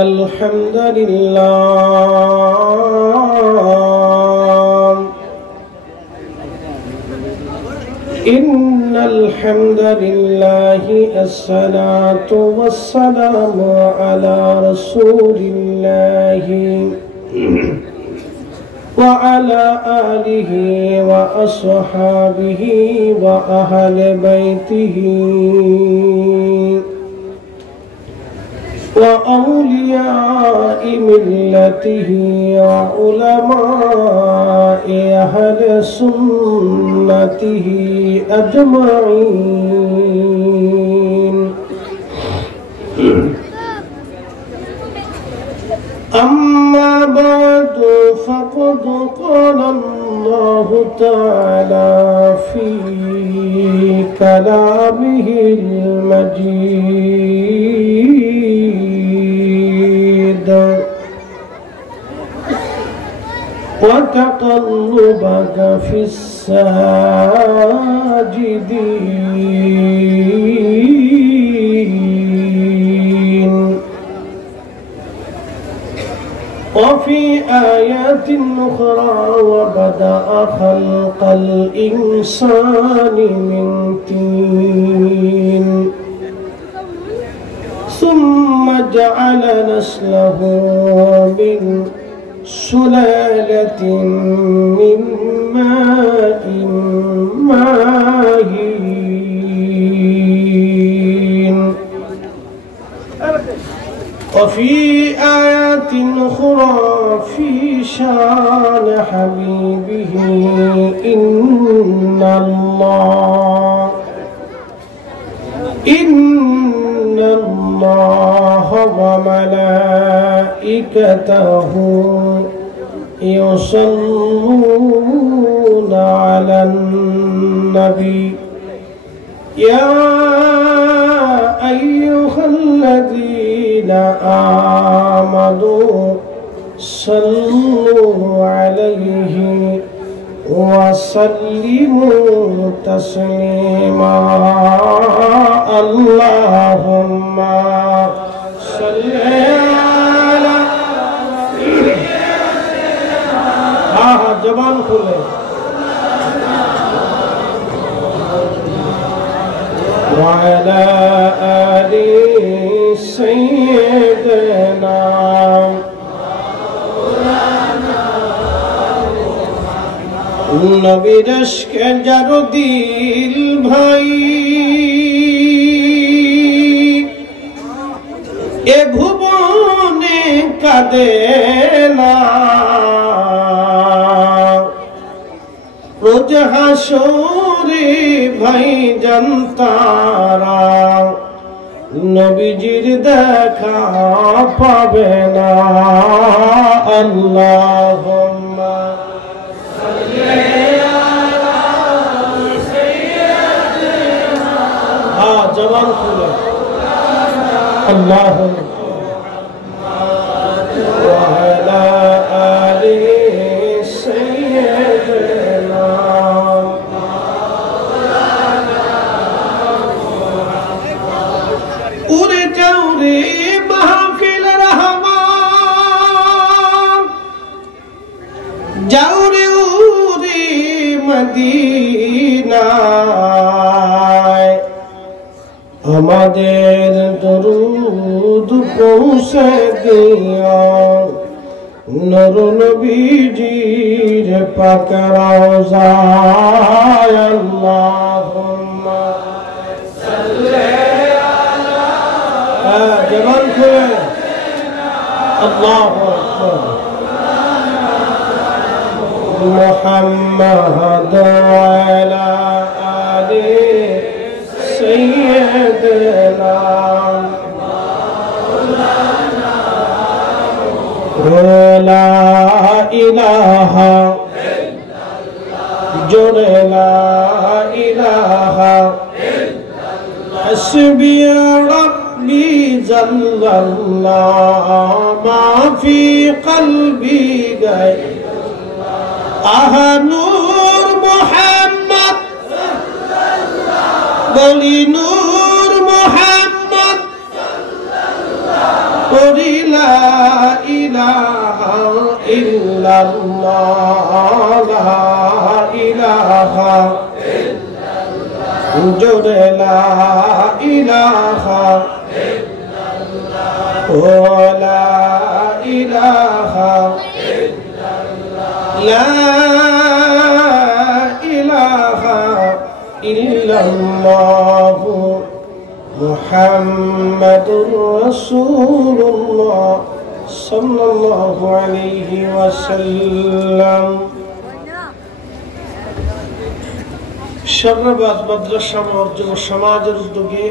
الحمد لله إن الحمد لله الصلاة والسلام على رسول الله وعلى آله وأصحابه وأهل بيته وأولياء ملته وعلماء أهل سنته أجمعين أما بعد فقد قال الله تعالى في كلامه المجيد وتقلبك في الساجدين وفي آيات أخرى وبدأ خلق الإنسان من طين ثم جعل نسله من سلالة من ماء مهين وفي آيات أخرى في شان حبيبه إن الله وملائكته يصلون على النبي يا أيها الذين آمنوا صلوا عليه وسلموا تسليما اللهم صل على जबान खोले وعلى آل سيدنا নবী রশকে যার দিল ভাই এ ভুবনে কাঁদে না রোজ হাসরে ভাই জানতারা নবীজির দেখা পাবে না আল্লাহুম্মা जवान खुले अल्लाह वअला आलि सय्यदना उरे जाऊरे महफिल रहमान जाऊरे उरे मदीना আমাদের দরুদ পৌঁছে দিয়া নূর নবীজির পাক রওজায় আল্লাহুম্মা সাল্লি আলা জবান খুলে আল্লাহু আকবার মুহাম্মাদ ওয়া আলা আলি سيدنا لا إله جل لا إله حسبي ربي جل الله ما في قلبي غير نور محمد বলি নূর মুহাম্মদ পড়িলা ইল্লাল্লাহ লা ইলাহা ইল্লাল্লাহ জোরে লা ইলাহা ইল্লাল্লাহ ও লা ইলাহা ইল্লাল্লাহ লা ইলাহা ইল্লাল্লাহ মুহাম্মাদুর রাসূলুল্লাহ সাল্লাল্লাহু আলাইহি ওয়াসাল্লাম। শারবাদ মাদ্রাসা যুব সমাজের উদ্যোগে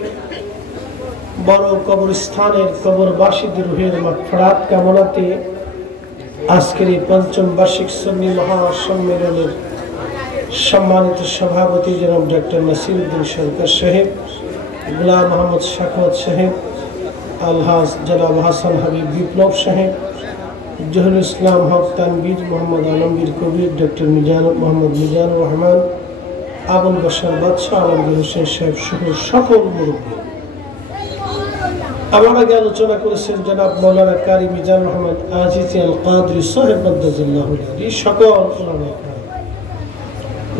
বড় কবরস্থানের কবরবাসীদের রুহের মাগফিরাত কামনাতে আজকের এই পঞ্চম বার্ষিক সুন্নি মহাসম্মেলনের সম্মানিত সভাপতি জনাব ডক্টর নাসিরউদ্দিন সরকার সাহেব, গোলাম মোহাম্মদ শাখাওয়াত সাহেব, আলহাজ জনাব হাসান হাবিব বিপ্লব সাহেব, জহুরুল ইসলাম হক তানবীর, মোহাম্মদ আলমগীর কবির, ডক্টর মোহাম্মদ মিজানুর রহমান, আবুল বাশার বাদশাহ, আলমগীর হোসেন সাহেব সহ সকল মুরব্বী। আমার আগে আলোচনা করেছেন জনাব মৌলানা কারি মিজানুর রহমান আজিজি আল কাদরি সাহেব মাদ্দাজিল্লাহু আলাইহি, সকল উলামা ইকরাম,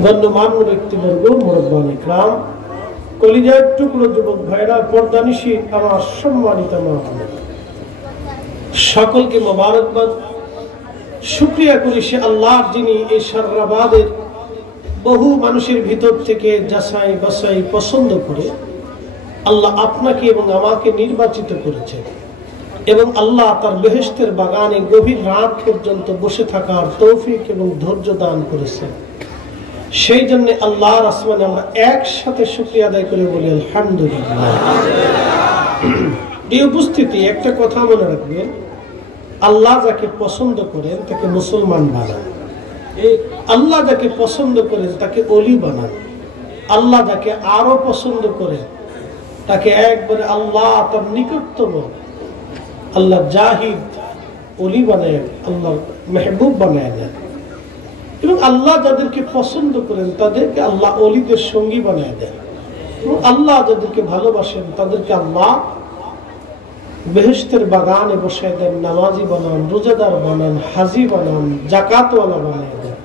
গণ্যমান্য ব্যক্তিবর্গ, মুরব্বান ইকরাম, কলিজার টুকরো যুবক ভাইরা, পর্দানিশী আমার সম্মানিত মা, সকলকে মোবারকবাদ। শুকরিয়া করি সে আল্লাহ যিনি এই শাররাবাদের বহু মানুষের ভিতর থেকে যাচাই বাছাই পছন্দ করে আল্লাহ আপনাকে এবং আমাকে নির্বাচিত করেছেন, এবং আল্লাহ তার বেহেশতের বাগানে গভীর রাত পর্যন্ত বসে থাকার তৌফিক এবং ধৈর্য দান করেছেন। সেই জন্য আল্লাহর আসমানে আমরা একসাথে শুকরিয়া আদায় করে বলি আলহামদুলিল্লাহ। এই উপস্থিতি একটা কথা মনে রাখবেন, আল্লাহ যাকে পছন্দ করেন তাকে মুসলমান বানান, আল্লাহ যাকে পছন্দ করেন তাকে ওলি বানান, আল্লাহ যাকে আরো পছন্দ করেন তাকে একবারে আল্লাহ তার নিকটতম আল্লাহ জাহিদ ওলি বানায়, আল্লাহ মেহবুব বানায় নেন, এবং আল্লাহ যাদেরকে পছন্দ করেন তাদেরকে আল্লাহ ওলিদের সঙ্গী বানায় দেন, এবং আল্লাহ যাদেরকে ভালোবাসেন তাদেরকে আল্লাহ বেহেশতের বাগানে বসায় দেন, নামাজি বানান, রোজাদার বানান, হাজি বানান, জাকাতওয়ালা বানায় দেন,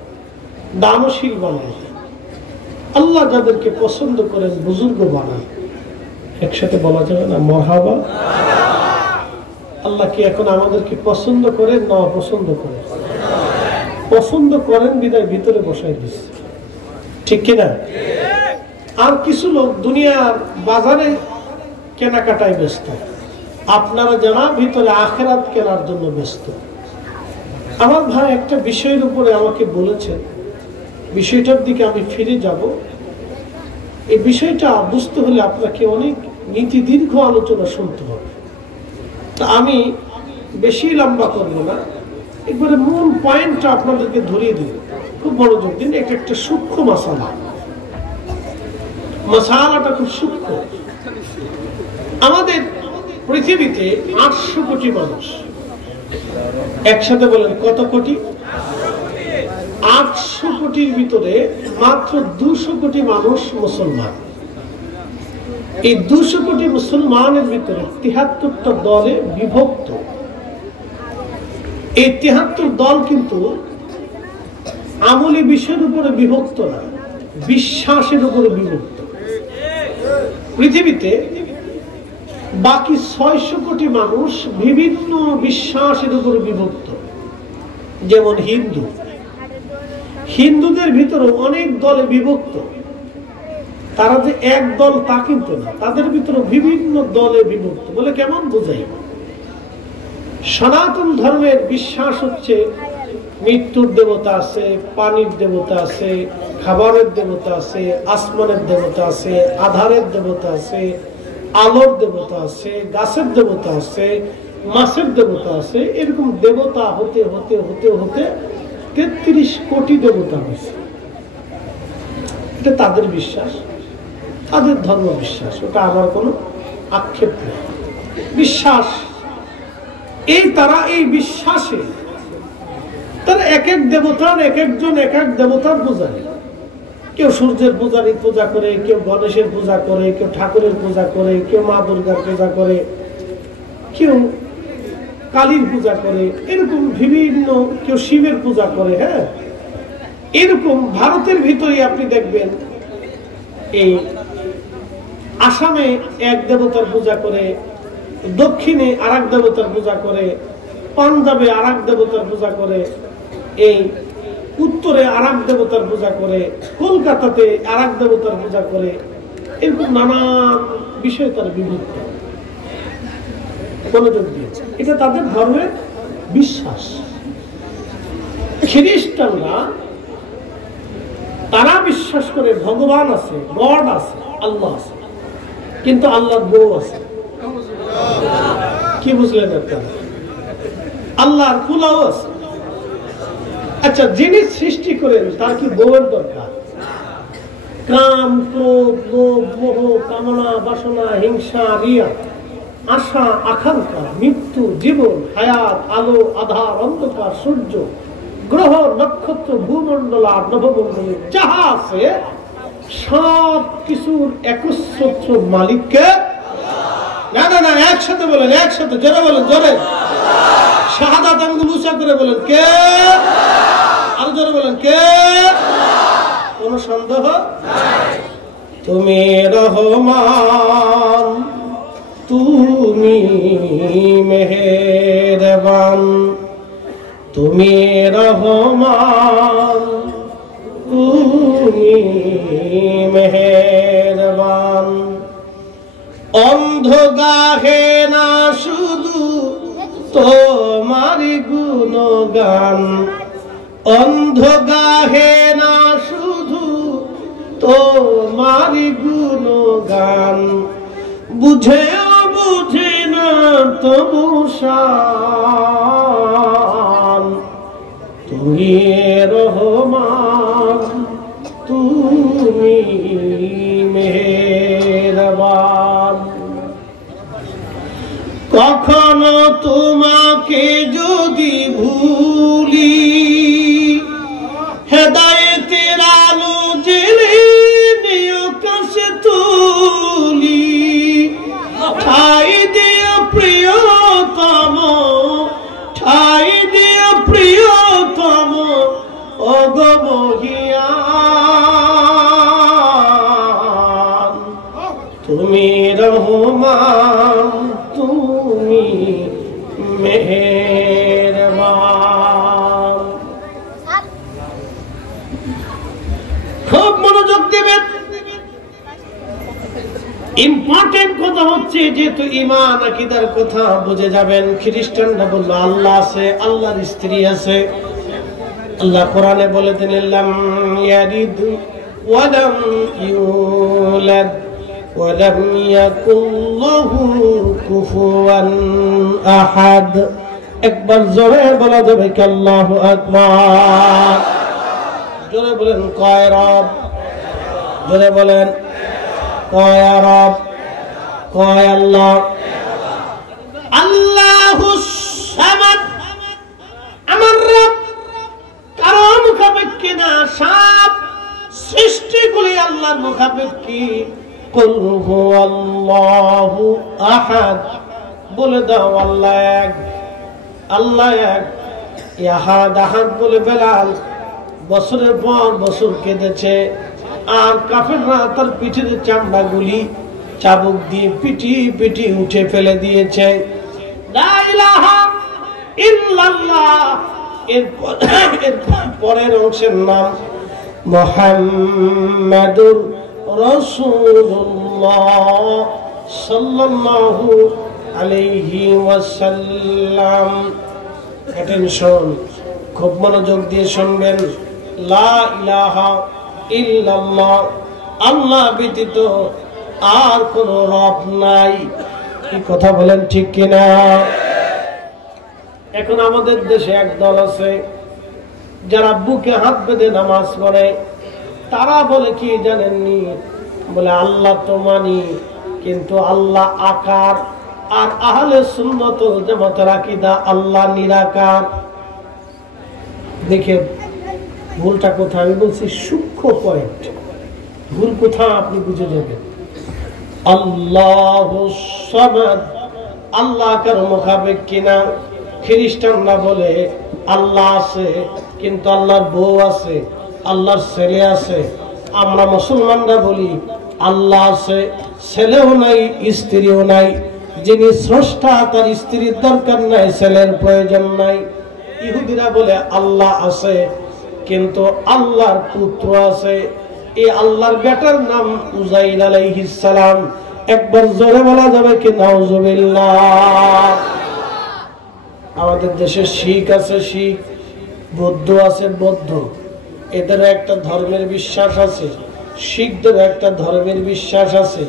দানশীল বানায় দেন। আল্লাহ যাদেরকে পছন্দ করেন বুজুর্গ বানান। একসাথে বলা যাবে না মারহাবা? আল্লাহ কি এখন আমাদেরকে পছন্দ করেন না অপছন্দ করেন? পছন্দ করেন বিদায় ভিতরে বসাই দিচ্ছে, ঠিক কিনা? আর কিছু লোক দুনিয়ার বাজারে কেনাকাটায় ব্যস্ত, আপনারা জানা ভিতরে আখিরাত কেনার জন্য ব্যস্ত। আমার ভাই একটা বিষয়ের উপরে আমাকে বলেছেন, বিষয়টার দিকে আমি ফিরে যাব। এই বিষয়টা বুঝতে হলে আপনাকে অনেক নীতি দীর্ঘ আলোচনা শুনতে হবে। তা আমি বেশি লম্বা করব না, একবারে মূল পয়েন্টটা আপনাদেরকে ধরিয়ে দিব, খুব মনোযোগ দিন। এটা একটা সূক্ষ্ম মাসালা, মাসালাটা খুব সূক্ষ্ম। আমাদের পৃথিবীতে 800 কোটি মানুষ, একসাথে বলেন কত কোটি? 800 কোটির ভিতরে মাত্র 200 কোটি মানুষ মুসলমান। এই 200 কোটি মুসলমানের ভিতরে 73টা দলে বিভক্ত। এই 73 দল কিন্তু আমলি বিষয়ের উপরে বিভক্ত না, বিশ্বাসের উপরে বিভক্ত। পৃথিবীতে বাকি 600 কোটি মানুষ বিভিন্ন বিশ্বাসের উপরে বিভক্ত। যেমন হিন্দু, হিন্দুদের ভিতরে অনেক দলে বিভক্ত। তারা যে এক দল তা কিন্তু না, তাদের ভিতরে বিভিন্ন দলে বিভক্ত। বলে কেমন বোঝাই? সনাতন ধর্মের বিশ্বাস হচ্ছে মৃত্যুর দেবতা আছে, পানির দেবতা আছে, খাবারের দেবতা আছে, আসমানের দেবতা আছে, আধারের দেবতা আছে, আলোর দেবতা আছে, গাছের দেবতা আছে, মাছের দেবতা আছে। এরকম দেবতা হতে হতে হতে হতে 33 কোটি দেবতা হয়েছে। এটা তাদের বিশ্বাস, তাদের ধর্ম বিশ্বাস, ওটা আমার কোনো আক্ষেপ নেই। বিশ্বাস এই তারা এই বিশ্বাসে তারা এক এক দেবতার এক একজন এক এক দেবতার পূজারী। কেউ সূর্যের পূজারী পূজা করে, কেউ গণেশের পূজা করে, কেউ ঠাকুরের পূজা করে, কেউ মা দুর্গার পূজা করে, কেউ কালীর পূজা করে, এরকম বিভিন্ন কেউ শিবের পূজা করে। হ্যাঁ, এরকম ভারতের ভিতরে আপনি দেখবেন এই আসামে এক দেবতার পূজা করে, দক্ষিণে আর এক দেবতার পূজা করে, পাঞ্জাবে আর এক দেবতার পূজা করে, এই উত্তরে আর এক দেবতার পূজা করে, কলকাতাতে আর এক দেবতার পূজা করে। এরকম নানান বিষয় তারা বিভক্ত মনোযোগ দিয়েছে। এটা তাদের ধর্মের বিশ্বাস। খ্রিস্টানরা তারা বিশ্বাস করে ভগবান আছে, গড আছে, আল্লাহ আছে, কিন্তু আল্লাহর বউ আছে। কি বুঝলেন আপনারা? আল্লাহর কুলাও আছে। আচ্ছা, যিনি সৃষ্টি করেন তার কি বউয়ের দরকার? কাম, ক্রোধ, লোভ, মোহ, কামনা, বাসনা, হিংসা, রিয়া, আশা, আকাঙ্ক্ষা, মৃত্যু, জীবন, হায়াত, আলো, আধার, অন্ধকার, সূর্য, গ্রহ, নক্ষত্র, ভূমন্ডল আর নবমন্ডল যাহা আছে সব কিছুর একচ্ছত্র মালিককে। না না না, একসাথে বলেন, একসাথে জোরে বলেন, জোরে শাহাদাত আঙ্গুল উঁচা করে বলেন, কে? আরো জোরে বলেন, কে? কোন সন্দেহ? তুমি রহমান, তুমি মেহেরবান, তুমি রহমান, তুমি মেহেরবান। অন্ধ গাহে না শুধু তোমারি গুণগান, অন্ধ গাহে না শুধু তোমারি গুণগান, বুঝেও বুঝে না তবু শান, তুমি রহমান, তুমি মেহেরবান। কখনো তোমাকে যদি ভুলি, হেদায়েতের আলো জেলে নিও কাছে তুলি, ঠাই দিও প্রিয়তম, ঠাই দিও প্রিয়তম, ওগো মহিয়ান, তুমি রহমান, তুমি মেহেরবান। খুব মনোযোগ দেবেন। ইম্পর্টেন্ট কথা হচ্ছে, যেহেতু ঈমান আকীদার কথা বুঝে যাবেন। খ্রিস্টানরা বলল আল্লাহ আছে, আল্লাহর স্ত্রী আছে। আল্লাহ কোরআনে বলে দিলেন লাম ইয়ালিদ ওয়া লাম ইউলাদ ওয়া লাম ইয়াকুল লাহু কুফুয়ান আহাদ। একবার জোরে বলা যাবে কি আল্লাহু আকবার? জোরে বলেন, কয় রব? জোরে বলেন, কয় রব? কয় আল্লাহ? আল্লাহুস সামাদ, আমার রব কারো মুখাপেক্ষী না, সব সৃষ্টিগুলি আল্লাহর মুখাপেক্ষী। কুল হুয়াল্লাহু আহাদ, বলে দাও আল্লাহ এক, আল্লাহ এক। আহাদ আহাদ বলে বেলাল বছরের পর বছর কেঁদেছে, আর কাফেররা তার পিঠের চামড়াগুলি চাবুক দিয়ে পিটি পিটি উঠে ফেলে দিয়েছে। লা ইলাহা ইল্লাল্লাহ, এর পরের অংশের নাম মুহাম্মাদুর রাসূলুল্লাহ সাল্লাল্লাহু আলাইহি ওয়াসাল্লাম। অ্যাটেনশন, খুব মনোযোগ দিয়ে শুনবেন। লা ইলাহা ইল্লাল্লাহ, আল্লাহ ব্যতীত আর কোন রব নাই। কি কথা বলেন, ঠিক কিনা? এখন আমাদের দেশে এক দল আছে যারা বুকে হাত বেঁধে নামাজ পড়ে। তারা বলে কি জানেননি? বলে আল্লাহ তো মানি, কিন্তু আল্লাহ আকার। আর আহলে সুন্নাত ওয়াল জামাতের আকীদা আল্লাহ নিরাকার। দেখেন ভুলটা কোথায়? আমি বলছি সূক্ষ্ম পয়েন্ট, ভুল কোথায় আপনি বুঝে যাবেন। আল্লাহুস সামাদ, আল্লাহ কারো মুখাপেক্ষী না। খ্রিস্টানরা বলে আল্লাহ আছে, কিন্তু আল্লাহর বউ আছে, আল্লাহর ছেলে আছে। আমরা মুসলমানরা বলি আল্লাহ আছে, ছেলেও নাই, স্ত্রীও নাই। যিনি স্রষ্টা তার স্ত্রীর দরকার নাই, ছেলের প্রয়োজন নাই। ইহুদিরা বলে আল্লাহ আছে, কিন্তু আল্লাহর পুত্র আছে। এই আল্লাহর বেটার নাম উযাইর আলাইহিস সালাম। একবার জোরে বলা যাবে কি নাউজুবিল্লাহ? আমাদের দেশে শিখ আছে, শিখ, বৌদ্ধ আছে, বৌদ্ধ। এদের একটা ধর্মের বিশ্বাস আছে, শিখদের একটা ধর্মের বিশ্বাস আছে,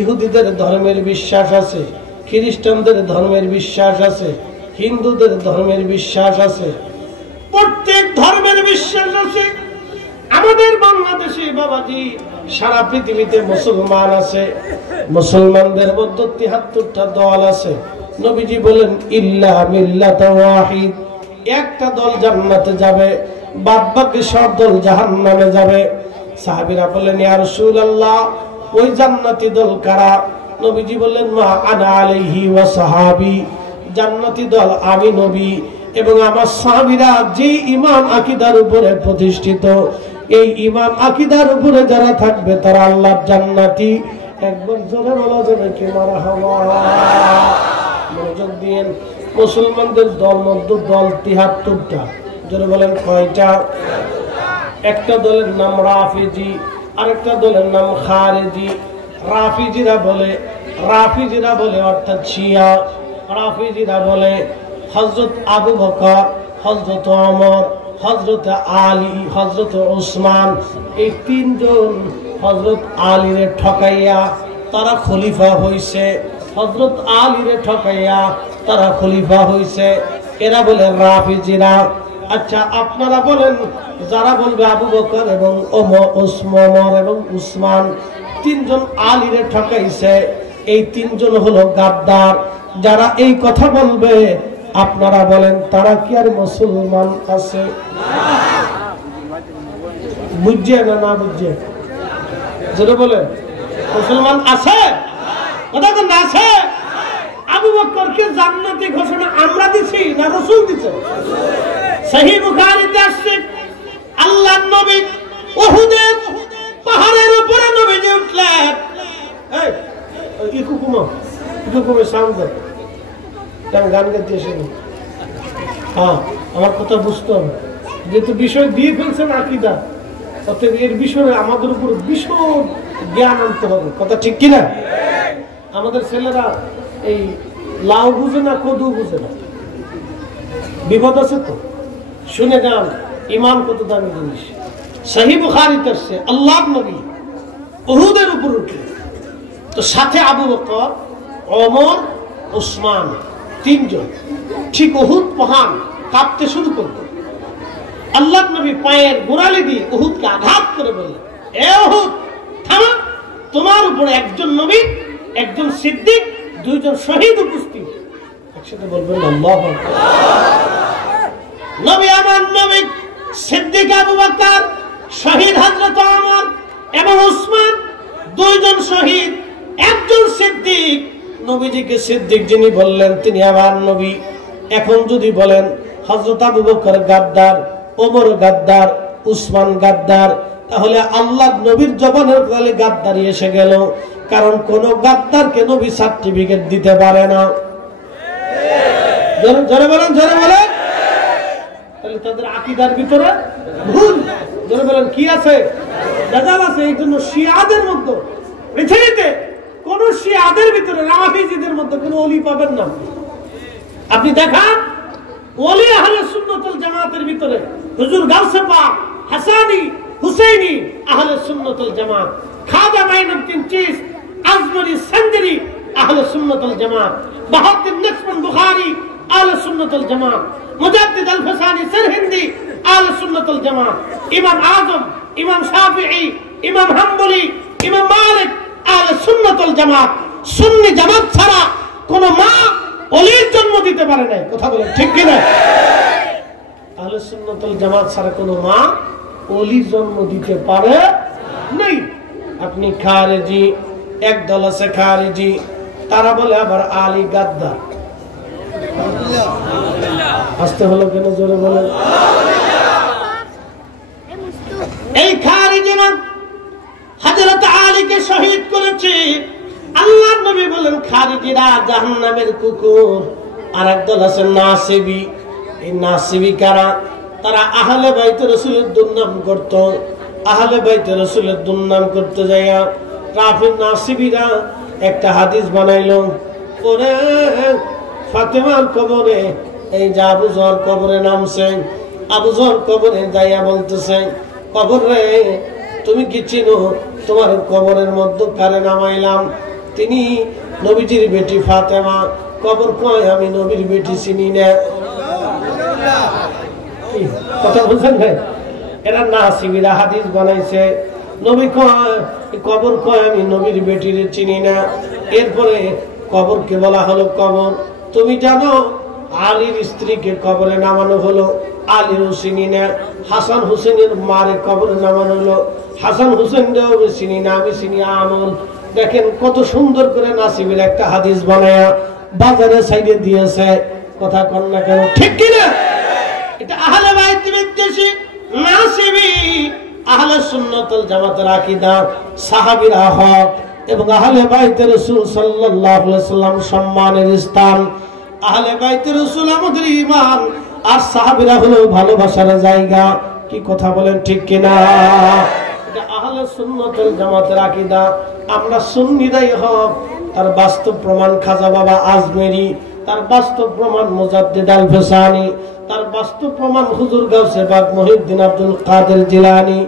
ইহুদিদের ধর্মের বিশ্বাস আছে, খ্রিস্টানদের ধর্মের বিশ্বাস আছে, হিন্দুদের ধর্মের বিশ্বাস আছে। প্রত্যেক ধর্মের বিশ্বাস আছে। আমাদের বাংলাদেশে বাবাজি সারা পৃথিবীতে মুসলমান আছে। মুসলমানদের মধ্যে ৭৩টা দল আছে। নবীজি বলেন ইল্লা মিল্লাতা ওয়াহিদ, একটা দল জান্নাতে যাবে, বাদ বাকি সব দল জাহান্নামে যাবে। সাহাবীরা বললেন ইয়া রাসূলুল্লাহ, ওই জান্নাতি দল কারা? নবীজি বললেন মা আনা আলাইহি ওয়া সাহাবী, জান্নাতি দল আমি নবী এবং আমার সাহাবীরা যে ঈমান আকীদার উপরে প্রতিষ্ঠিত। এই ঈমান আকীদার উপরে যারা থাকবে তারা আল্লাহর জান্নাতি। একবার জোরে বলা যাবে কি মারহাবা? মনোযোগ দিন। মুসলমানদের দল মধ্যে দল ৭৩টা। জোরে বলেন কয়টা? একটা দলের নাম রাফিজি, আরেকটা দলের নাম খারেজি। রাফিজিরা বলে অর্থাৎ শিয়া। রাফিজিরা বলে হযরত আবু বকর, হযরত ওমর, হযরত আলী, হযরত ওসমান, এই তিনজন হযরত আলীরে ঠকাইয়া তারা খলিফা হইছে। হযরত আলীরে ঠকাইয়া তারা খলিফা হইছে। এরা বলে রাফিজিরা। আচ্ছা আপনারা বলেন, যারা বলবে আবু বকর এবং ওমর এবং উসমান তিনজন আলীরে ঠকাইছে, এই তিনজন হলো গাদ্দার। যারা এই কথা বলবে আপনারা বলেন তারা কি আর মুসলমান আছে? বুঝছে না বুঝছে? যেটা বলে মুসলমান আছে, কথা তো না আছে। আবু বকরকে জান্নাতি ঘোষণা আমরা দিছি না রাসূল দিছে? সহিহ বুখারীতে আসছে আল্লাহর নবী উহুদের পাহাড়ের উপরে নবীজি উঠলেন। এই ইকুকুমে সাউন্ড দাও, কেন গান গাইতে এসে? হ্যাঁ, আমার কথা বুঝতে হবে। যেহেতু বিষয় দিয়ে ফেলছেন আকীদা, অতএব এর বিষয়ে আমাদের উপর বিশদ জ্ঞান আনতে হবে। কথা ঠিক কিনা? আমাদের ছেলেরা এই লাউ বুঝে না, কদু বুঝে না, বিপদ আছে তো। শুনে যান, ঈমান কত দামি জিনিস। সহিহ বুখারীতে আসছে আল্লাহর নবী উহুদের উপর উঠলেন, তো সাথে আবু বকর, ওমর, উসমান, তিনজন। ঠিক উহুদ পাহাড় কাঁপতে শুরু করল। আল্লাহর নবী পায়ের গোড়ালি দিয়ে উহুদকে আঘাত করে বললেন, এ উহুদ থামো, তোমার উপরে একজন নবী, একজন সিদ্দিক, দুইজন শহীদ উপস্থিত। একসাথে বলবেন আল্লাহু আকবার। নবী আমার নবী সিদ্দিক আবু বকর, শহীদ হযরত ওমর এবং উসমান, দুইজন শহীদ, একজন সিদ্দিক। নবীজিকে সিদ্দিক যিনি বললেন তিনি আমার নবী। এখন যদি বলেন হযরত আবু বকর গাদ্দার, ওমর গাদ্দার, উসমান গাদ্দার, তাহলে আল্লাহর নবীর জবানের কালে গাদ্দারি এসে গেল। কারণ কোন গাদ্দারকে নবী সার্টিফিকেট দিতে পারে না। জোরে বলেন, জোরে বলেন। তাহলে তাদের আকীদার ভিতরে ভুল। জোরে বলেন কি আছে? দাজাল আছে। এই জন্য শিয়াদের মধ্যে পৃথিবীতে কোন শিয়াদের ভিতরে, রাফিজিদের মধ্যে কোন ওলি পাবেন না। আপনি দেখান ওলি আহলে সুন্নাত ওয়াল জামাতের ভিতরে হুজুর গাউসে পাক, হাসানি, হুসাইনি আহলে সুন্নাত ওয়াল জামাত, খাজা মাইনুদ্দিন চিস, আজমরি, সঞ্জরি আহলে সুন্নাত ওয়াল জামাত, বাহাউদ্দিন নকশবন্দ বুখারী আহলে সুন্নাত ওয়াল জামাত, মুজাদ্দিদ আল-ফাসানি সিরহিন্দি আহলে সুন্নাত ওয়াল জামাত, ইমাম আযম, ইমাম শাফিঈ, ইমাম হাম্বলি, ইমাম মালিক আহলে সুন্নাত ওয়াল জামাত। সুন্নি জামাত ছাড়া কোন মা ওলির জন্ম দিতে পারে না। কথা বলেন ঠিক কি না? আহলে সুন্নাত ওয়াল জামাত ছাড়া কোন মা ওলির জন্ম দিতে পারে নাই। আপনি খারেজি, এক দল আছে খারেজি, তারা বলে আবার আলী গাদ্দার। আসতে হলো কেন জোরে বলেন। এই খারিজিরা হযরত আলীকে শহীদ করেছে। আল্লাহর নবী বলেন খারিজিরা জাহান্নামের কুকুর। আর একদল আছে নাসিবী। এই নাসিবী কারা? তারা আহলে বাইতে রাসূলের দুর্নাম করত। আহলে বাইতে রাসূলের দুর্নাম করতে যাইয়া কাফির নাসিবীরা একটা হাদিস বানাইলো। পরে ফাতেমার কবরে এই যে আবু যর কবরে নামছে, আবু যর কবরে যাইয়া বলতেছে, কবর রে তুমি কি চিনো তোমার কবরের মধ্যে কারে নামাইলাম? তিনি নবীজির বেটি ফাতেমা। কবর কয় আমি নবীর বেটি চিনি না। কথা বুঝেন ভাই? এরা নাসিবীরা হাদিস বানাইছে। নবী কয়, কবর কয় আমি নবীর বেটির চিনি না। এরপরে কবরকে বলা হলো কবর। তুমি জানো আলীর স্ত্রীকে কবরে নামানো হলো, আলীর চিনি না। হাসান হুসেনের মারে কবরে নামানো হলো, হাসান হুসেনরাও আমি চিনি না, আমি চিনি আমল। দেখেন কত সুন্দর করে নাসিবের একটা হাদিস বানায়া বাজারে সাইডে দিয়েছে। কথা কন না কেন? ঠিক কিনা? এটা আহলে বাইত বিদ্বেষী নাসিবী। আহলে সুন্নাত ওয়াল জামাতের আকীদা, সাহাবীরা হক এবং আহলে বাইতে রাসূল সাল্লাল্লাহু আলাইহি সাল্লাম সম্মানের স্থান। আহলে বাইতে রাসূল আমাদের ঈমান, আর সাহাবীরা হলো ভালোবাসার জায়গা। কি কথা বলেন ঠিক কিনা? এটা আহলে সুন্নাত ওয়াল জামাতের আকীদা। আমরা সুন্নিরাই হক। তার বাস্তব প্রমাণ খাজা বাবা আজমেরি, তার বাস্তব প্রমাণ মুজাদ্দিদ আল ফিসানি, তার বাস্তব প্রমাণ হুজুর গাউসে পাক মুহিউদ্দিন আব্দুল কাদের জিলানী।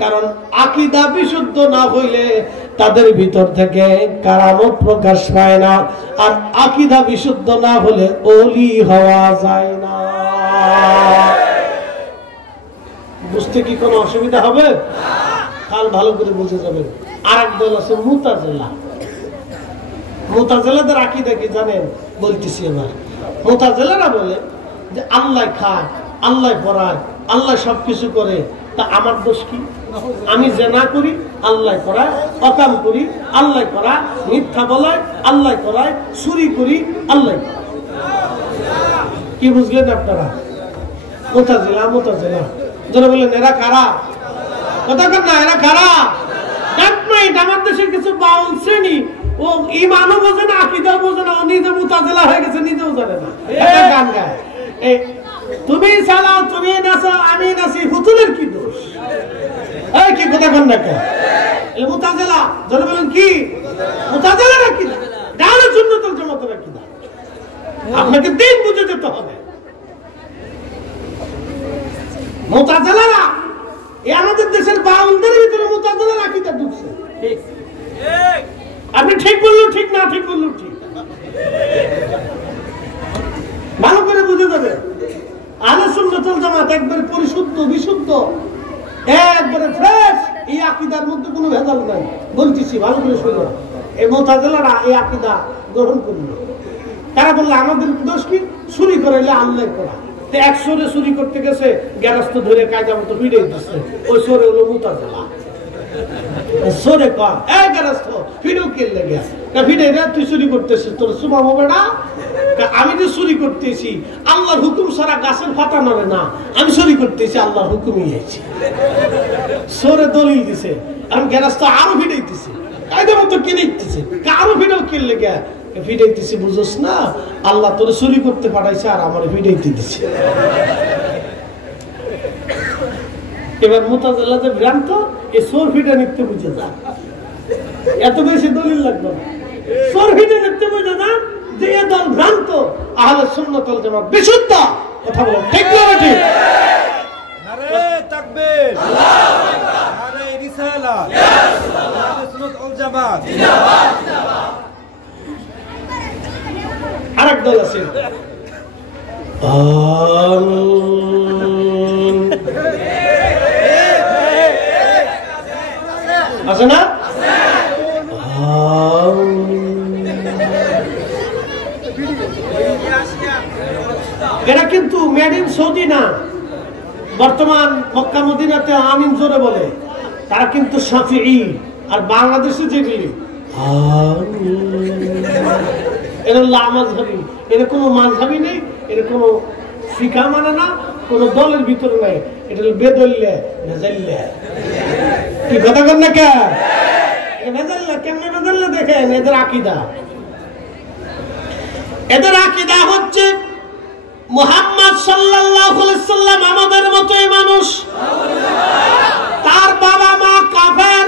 কারণ আকীদা বিশুদ্ধ না হইলে তাদের ভিতর থেকে কারামত প্রকাশ পায় না, আর আকীদা বিশুদ্ধ না হলে ওলি হওয়া যায় না। বুঝতে কি কোনো অসুবিধা হবে? কাল ভালো করে বুঝে যাবেন। আরেক দল আছে মুতাজিলা। মুতাজিলাদের আকীদা কি জানেন? বলতেছি এবার। মুতাজিলারা বলে যে আল্লাহ খায়, আল্লাহ পড়ায়, আল্লাহ সবকিছু করে, তা আমার দোষ কি? আমি জেনা করি, আল্লাহ করায়, অকাম করি, আল্লাহ করায়, মিথ্যা বলায়, আল্লাহ করায়, চুরি করি, আল্লাহ করায়। কি বুঝলেন আপনারা? মুতাজিলা মুতাজিলা যারা বলেন এরা কারা? কথা কর না, এরা কারা? আমার দেশের কিছু বাউল শ্রেণী, ও ইমানও বোঝে না, আকীদাও বোঝে না, ও নিজে মুতাজিলা হয়ে গেছে, নিজেও জানে না। গান গায়, তুমি চালাও, তুমি নাচো, আমি নাচি, হুতুলের কি দোষ? কি কথা কন না কেন? মুতাজিলা যারা বলেন কি? মুতাজিলা আকীদা, আহলে সুন্নাত ওয়াল জামাতের আকীদা। আপনাকে দিন বুঝে যেতে হবে। মুতাজিলারা এই আমাদের দেশের বাউলদের ভিতরে মুতাজিলার আকীদা ঢুকছে। ঠিক, আপনি ঠিক বললেও ঠিক, না ঠিক বললেও ঠিক। ভালো করে বুঝে যাবে। আহলে সুন্নাত ওয়াল জামাত একবারে পরিশুদ্ধ, বিশুদ্ধ, একবারে ফ্রেশ। এই আকীদার মধ্যে কোনো ভেজাল নাই। বলতেছি ভালো করে শুনুন। এই মুতাজিলারা এই আকীদা গ্রহণ করল। তারা বললো আমাদের দোষ কি? চুরি করাইলে আল্লাহ করা। এক সরে চুরি করতে গেছে, গেরস্ত ধরে কায়দা মতো ভিড়ে দিচ্ছে, ওই সরে হলো মুতাজিলা। সরে কর, এই গেরস্ত ভিড়ও কেলে গেছে, ভিড়ে রে তুই চুরি করতেছিস, তোর সুবাহ বেড়া। আমি যে চুরি করতেছি আল্লাহর হুকুম ছাড়া গাছের পাতা নড়ে না, আমি চুরি করতেছি আল্লাহর হুকুমই হয়েছে। সরে দলিল দিছে, আমি গেরস্ত আরো ভিড়ে দিছে, কায়দা মতো কিনে দিতেছে, আরো ভিড়েও কেলে গে ভিড়াইতেছি। বুঝোস না, আল্লাহ তোর চুরি করতে পাঠাইছে আর আমার ভিড়াইতে দিছে। এবার মুতাজিলাতে ভ্রান্ত, এই চোর ভিড়ে নিতে বুঝে যা, এত বেশি দলিল লাগবে না। চোর ভিড়ে নিতে বুঝে যা যে এ দল ভ্রান্ত, আহলে সুন্নাত ওয়াল জামাত বিশুদ্ধ। কথা বলো ঠিক না ঠিক? নারে তাকবীর, আল্লাহু আকবার, নারে রিসালাত, আহলে সুন্নাত ওয়াল জামাত জিন্দাবাদ, জিন্দাবাদ। আরেক দল আছে আছে না? এরা কিন্তু মেড ইন সৌদি না, বর্তমান মক্কা মদিনাতে আমিন জোরে বলে। তারা কিন্তু শাফিঈ। আর বাংলাদেশে যেগুলি এরা মাযহাবী, এর কোনো মাযহাবী নেই, এর কোনো ফিকা মানে না, কোন দলের ভিতরে নাই, এটা হলো বেদল্যা ভেজাল্যা। কি কথা কর না কে? ভেজাল্যা কেমনে ভেজাল্যা দেখেন এদের আকীদা। এদের আকীদা হচ্ছে মুহাম্মদ সাল্লাল্লাহু আলাইহি সাল্লাম আমাদের মতোই মানুষ, তার বাবা মা কাফের।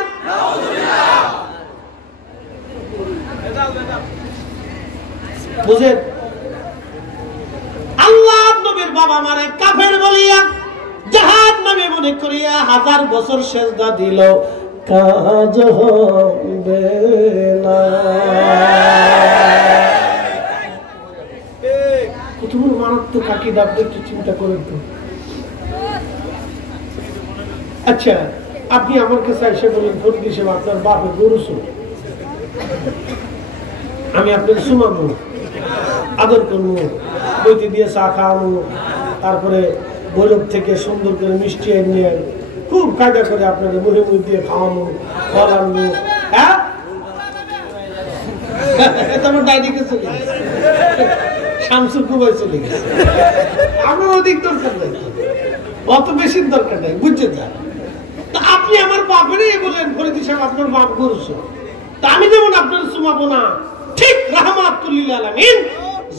বুঝেন? আল্লাহ নবীর বাবা মারে কাফের বলিয়া জাহান্নামে মনে করিয়া 1000 বছর সেজদা দিল, কাজ হবে না। কত মারাত্মক আকীদা, আপনি একটু চিন্তা করেন তো। আচ্ছা, আপনি আমার কাছে এসে বলেন ফরিদ হিসেবে আপনার বাপের গরু ছিল, আমি আপনার সুমানো আদর করবো, বইতে দিয়ে চা খাওয়ানো, তারপরে বৈরব থেকে সুন্দর করে মিষ্টি এনে খুব কায়দা করে আপনাকে মুহে মুখ দিয়ে খাওয়ানো খাওয়ানো। হ্যাঁ, আমার ডাইনিকে চলে গেছে, শামসুর কুবাই চলে গেছে। আমার অধিক দরকার নাই, অত বেশি দরকার নাই, বুঝছেন না? তা আপনি আমার বাপেরই বলেন ফরিদ সাহেব আপনার বাপ গরুছ, তা আমি যেমন আপনার সুমাবো না, ঠিক রাহমাতুল লিল আলামিন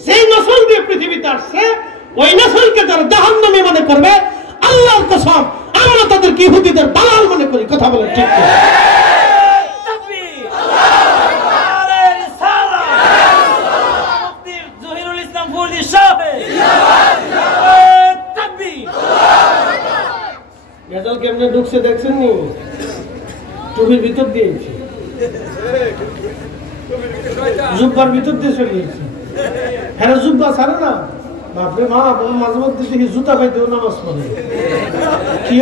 যেই নসল দিয়ে পৃথিবীতে আসছে ওই নসলকে যারা জাহান্নামী মনে করবে, আল্লাহর কসম আমরা তাদেরকে ইহুদিদের দালাল মনে করি। কথা বলেন ঠিক কি? তাকবীর, আল্লাহু আকবার, রিসালাত, মুফতি জহিরুল ইসলাম ফরিদ সাহেব, জিন্দাবাদ, জিন্দাবাদ, তাকবীর। গেজাল কেমনে ঢুকছে দেখছেন নি? টুপির ভিতর দিয়েছি, জুব্বার ভিতর দিয়ে চলে গেছি। হ্যাঁ, জুব্বা ছাড়ে না, বাপরে মা, মাঝে মধ্যে দেখি জুতা পাইতেও নামাজ পড়ে। কি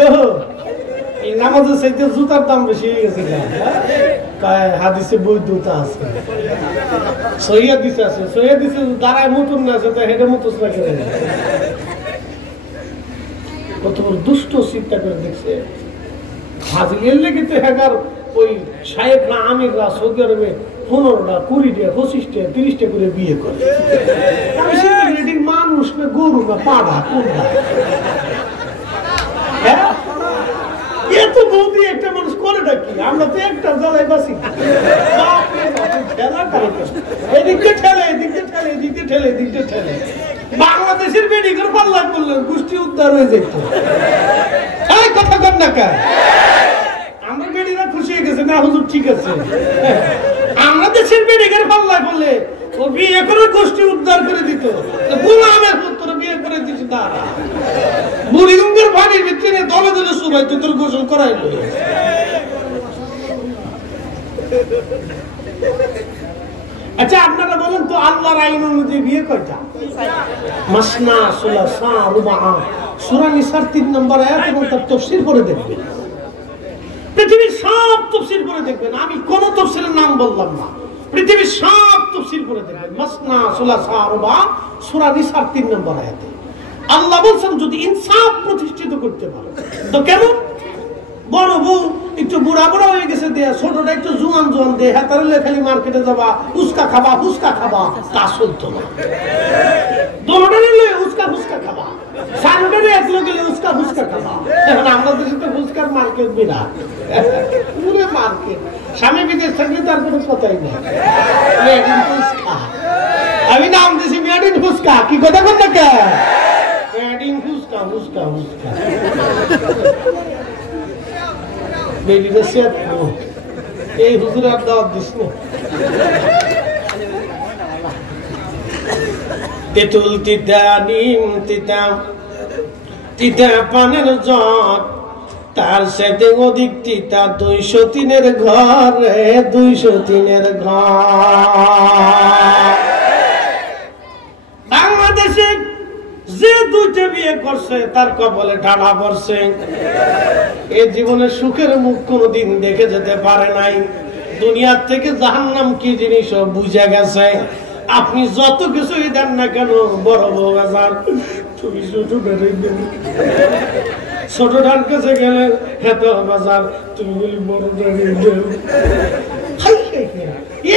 এই নামাজের চাইতে জুতার দাম বেশি হয়ে গেছে। হাদিসে বৈধতা আছে, সহিয়া দিছে আছে, সহিয়া দিছে দাঁড়ায় মতন না আছে, হেঁটে মতন না কেন? কত বড় দুষ্ট চিন্তা করে দেখছে। হাজির এর লেগে তো হেগার ওই শায়েখরা আমিররা সৌদি আরবে 15টা 20টা 25টা 30টা করে বিয়ে করে। আমি চিন্তা করি এটি মানুষ না গরু না পাড়া কোনটা? এত বৌদি একটা মানুষ করেটা কি? আমরা তো একটা জ্বালায় বাসি। এদিকে ঠেলে এদিকে ঠেলে এদিকে ঠেলে এদিকে ঠেলে। বাংলাদেশের মেডিকেল পাল্লা করলেন গোষ্ঠী উদ্ধার হয়ে যেত। এই কথা কর না কেন? আমরা মেডিরা খুশি হয়ে গেছে না হুজুর, ঠিক আছে। আমরা দেশের মেডিকেল পাল্লা করলে ও বিয়ে করে গোষ্ঠী উদ্ধার করে দিত। বুড়ো আমের পুত্র বিয়ে করে দিত তারা। বুড়িগঙ্গের পানির ভিতরে দলে দলে সবাই তো তোর গোসল করাইলো। আচ্ছা, আপনারা বলেন তো আল্লাহর আইন অনুযায়ী বিয়ে কয়টা? মাসনা, সুলাসা, রুবা। সূরা নিসার 3 নম্বর আয়াত এবং তার তাফসীর করে দেখবেন। পৃথিবীর সব তাফসীর করে দেখবেন, আমি কোন তাফসীরের নাম বললাম না, পৃথিবীর সব তাফসীর করে দেখবেন। মাসনা, সুলাসা, রুবা, সূরা নিসার 3 নম্বর আয়াতে আল্লাহ বলছেন যদি ইনসাফ প্রতিষ্ঠিত করতে পারো তো কেমন? বড় বউ একটু বুড়া বুড়া হয়ে গেছে দেয়া, ছোটটা একটু জোয়ান জোয়ান দেয়, হ্যাঁ তাহলে খালি মার্কেটে যাবা উস্কা খাবা ফুচকা খাবা, তা চলতো না। দোনোটারে উস্কা ফুচকা খাবা, সানোটারে একলো গেলে উস্কা ফুচকা খাবা। এখন আমাদের দেশে তো ফুচকার মার্কেট বিরাট, পুরো মার্কেট। স্বামী বিদেশ থাকলে তার কোনো কথাই নেই। আমি নাম দিয়েছি মেয়াদিন ফুচকা। কি কথা বলতে কে? মেয়াদিন ফুচকা ফুচকা ফুচকা। এই হুজুর আর দাওয়াত দিস না। তেঁতুল তিতা নিম তিতা তিতা পানের জট, তার সাথে অধিক তিতা 203-এর ঘর, 203-এর ঘর। বাংলাদেশে যে 2টা বিয়ে করছে তার কপালে ডানা পড়ছে। এই জীবনে সুখের মুখ কোনদিন দেখে যেতে পারে নাই। দুনিয়ার থেকে জাহান্নাম কি জিনিস বুঝে গেছে। আপনি যত কিছুই দেন না কেন, বড় বউ বাজার তুমি ছোটটার কাছে গেলে হেত বাজার তুমি বলি বড়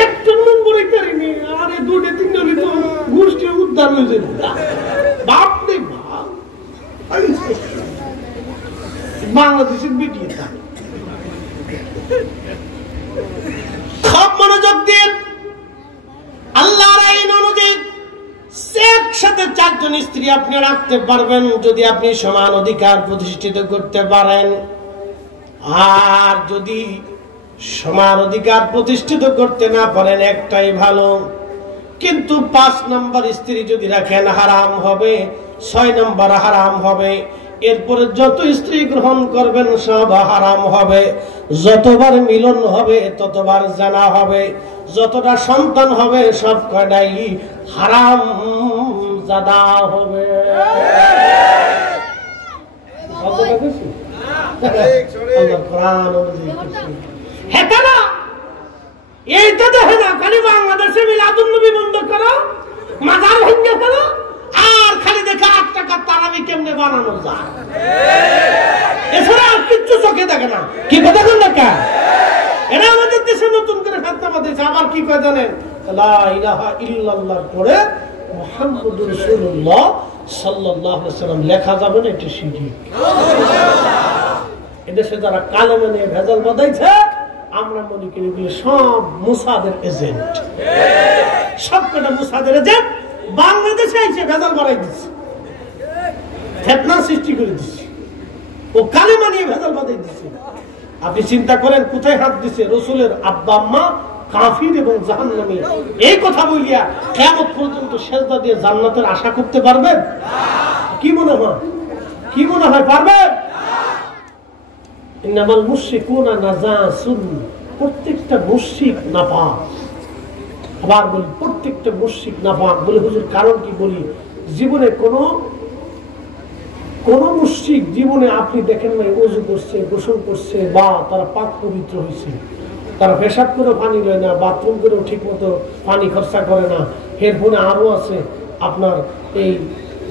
একটা নম্বরে কারিনি। আরে 2-3 গোষ্ঠী উদ্ধার হয়ে যাবে। বাপ রে বাপ, বাংলাদেশের মিডিয়া খুব মনোযোগ দিন। আল্লাহর আইন অনুযায়ী একসাথে 4 জন স্ত্রী আপনি রাখতে পারবেন যদি আপনি সমান অধিকার প্রতিষ্ঠিত করতে পারেন। আর যদি সমান অধিকার প্রতিষ্ঠিত করতে না পারেন একটাই ভালো, কিন্তু 5 নম্বর স্ত্রী যদি রাখেন হারাম হবে, 6 নম্বর হারাম হবে, এরপরে যত স্ত্রী গ্রহণ করবেন সব হারাম হবে, যতবার মিলন হবে ততবার জানা হবে, যতটা সন্তান হবে সব কয়টাই হারাম জাদা হবে। এইটা দেখে না খালি বাংলাদেশে মিলাদুন নবী বন্ধ করো, মাজার ভেঙে করো, আর খালি দেখে 8 টাকার তারাবি কেমনে বানানো যায়, এছাড়া আর কিচ্ছু চোখে দেখে না। কি কথা বল না কেন? এরা আমাদের দেশে নতুন করে ফতোয়া দিয়েছে। আবার কি কয় জানেন? লা ইলাহা ইল্লাল্লাহর পরে মুহাম্মদুর রাসূলুল্লাহ সাল্লাল্লাহু আলাইহি ওয়াসাল্লাম লেখা যাবে না, এটা শিরক। এদেশে যারা কালেমে নিয়ে ভেজাল বাঁধাইছে আমরা মনে করি এগুলো সব মুসাদের এজেন্ট, সবকটা মুসাদের এজেন্ট বাংলাদেশে এসে ভেজাল বাড়াই দিচ্ছে, ফিতনা সৃষ্টি করে দিচ্ছে, ও কালেমা নিয়ে ভেজাল বাঁধাই দিচ্ছে। আপনি চিন্তা করেন কোথায় হাত দিচ্ছে? রসুলের আব্বা আম্মা কাফির এবং জাহান্নামী, এই কথা বলিয়া কিয়ামত পর্যন্ত সেজদা দিয়ে জান্নাতের আশা করতে পারবেন? কি মনে হয়? কি মনে হয় পারবেন? ইন্নামাল মুশরিকুনা নাজাসুন, প্রত্যেকটা মুশরিক নাপাক। আবার বলি প্রত্যেকটা মুশরিক নাপাক। বলে হুজুর কারণ কি? বলি জীবনে কোন মুশরিক জীবনে আপনি দেখেন নাই ওযু করছে, গোসল করছে, বা তারা পাক পবিত্র হয়েছে, তারা পেশাব করে পানি লয় না, বাথরুম করেও ঠিক মতো পানি খরচা করে না। এরপরে আরো আছে আপনার এই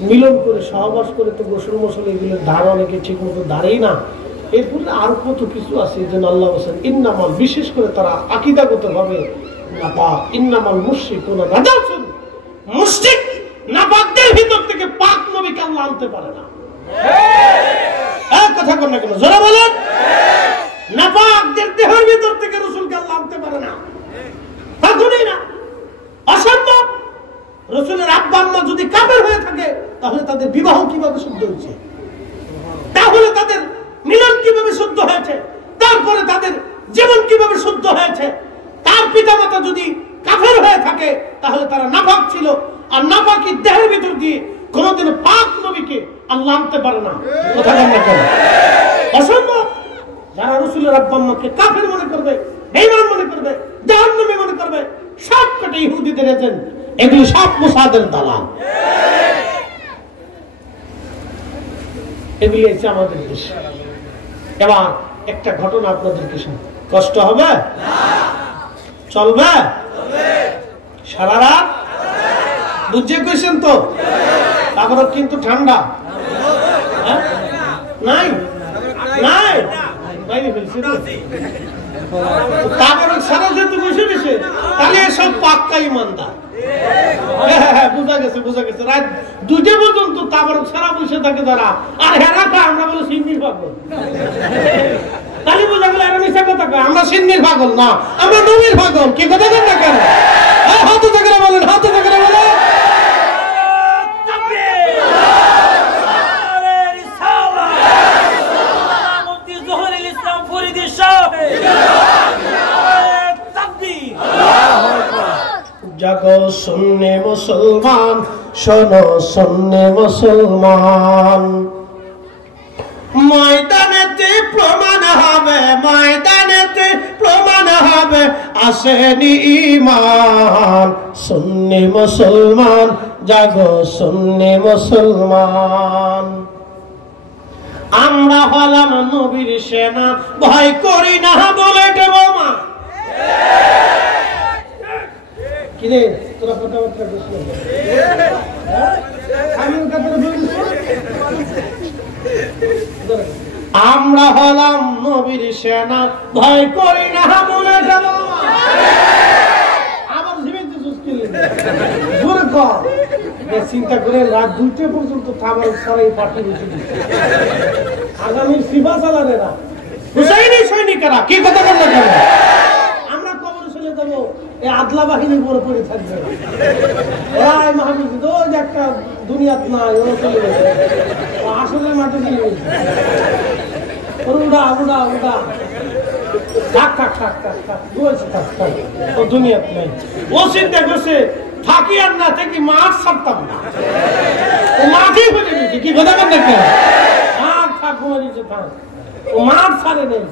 মিলন করে সহবাস করে তো গোসল মশল এগুলো ধার অনেকে ঠিক মতো দাঁড়েই না। এরপরে আরো কত কিছু আছে যে আল্লাহ বলেন ইন্নামাল, বিশেষ করে তারা আকীদাগত ভাবে নাপাক। ইন্নামাল মুশরিকুনা নাজাসুন, মুশরিক নাপাকদের ভিতর থেকে পাক নবীকে আল্লাহ আনতে পারে না। কথা বলেন না কেন? জোরে বলেন। নাপাকদের দেহের ভিতর থেকে রাসূলকে আল্লাহ আনতে পারে না, কখনোই না, অসম্ভব। রাসূলের আব্বা আম্মা যদি কাফের হয়ে থাকে তাহলে তাদের বিবাহ কিভাবে শুদ্ধ হয়েছে? তাহলে তাদের মিলন কিভাবে শুদ্ধ হয়েছে? তারপরে তাদের জীবন কিভাবে শুদ্ধ হয়েছে? তার পিতামাতা যদি কাফের হয়ে থাকে তাহলে তারা নাপাক ছিল, আর নাপাকি দেহের ভিতর দিয়ে কোনদিন পাক নবীকে আল্লাহ আনতে পারে না। কথা বলেন না কেন? অসম্ভব। যারা রাসূলের আব্বা আম্মাকে কাফের মনে করবে, বেঈমান মনে করবে, জাহান্নামী মনে করবে, সবকটা ইহুদিদের এজেন্ট, এগুলো সব মুসাদের দালাল। এগুলি হচ্ছে আমাদের দেশ। এবার একটা ঘটনা আপনাদেরকে শুনে কষ্ট হবে? চলবে? সারা রাত বুঝে কইছেন তো? তারপর কিন্তু ঠান্ডা নাই নাই বাইরে ফেলছি তারপর সারা যেহেতু বসে গেছে তাহলে সব পাক্কা ইমানদার। বুঝা গেছে বুঝা গেছে। রাত 2টা পর্যন্ত তারপর সারা বসে থাকে যারা, আর হেরাটা আমরা বলে সিন্নির পাগল। তাহলে বুঝা গেল এরা মিশা কথা কয়, আমরা সিন্নির পাগল না, আমরা নবীর পাগল। কি কথা বলেন না কেন? হাত জায়গায় বলেন, হাত জায়গায় বলেন। জাগো সুন্নি মুসলমান, শোনো সুন্নি মুসলমান, ময়দানেতে প্রমাণ হবে, ময়দানেতে প্রমাণ হবে আসেনি ঈমান। সুন্নি মুসলমান, জাগো সুন্নি মুসলমান, আমরা হলাম নবীর সেনা, ভয় করি না বলে দেব মা। কিরে তোরা কথাবার্তা বুঝলি? আমরা হলাম নবীর সেনা, ভয় করি না বলে দেব মা। আবার জীবিত সুস্থ জোরে কর। চিন্তা করে রাত 2টা পর্যন্ত খাবার ছাড়াই পার্টি বসে দিচ্ছে। আগামী সিফা চালানেরা হুসাইনি সৈনিকেরা কি কথা বলতে পারে? আমরা কবরে চলে যাবো, এই আদলা বাহিনীর উপরে পড়ে থাকবে। ওরাই মাহবুব ওই যে একটা দুনিয়াত নাই, ওরা চলে গেছে আসলে মাঠে চলে গেছে। উড়া উড়া উড়া থাক থাক থাক থাক থাক থাক থাক, ও দুনিয়াত নাই। ও চিন্তা করছে থাকি আর না থাকি মাঠ ছাড়তাম না, ও মাঠেই ফেলে দিয়েছে। কি কথা বলতে পারে? থাক থাক ঘুমা দিয়েছে, থাক ও মাঠ ছাড়ে নেই।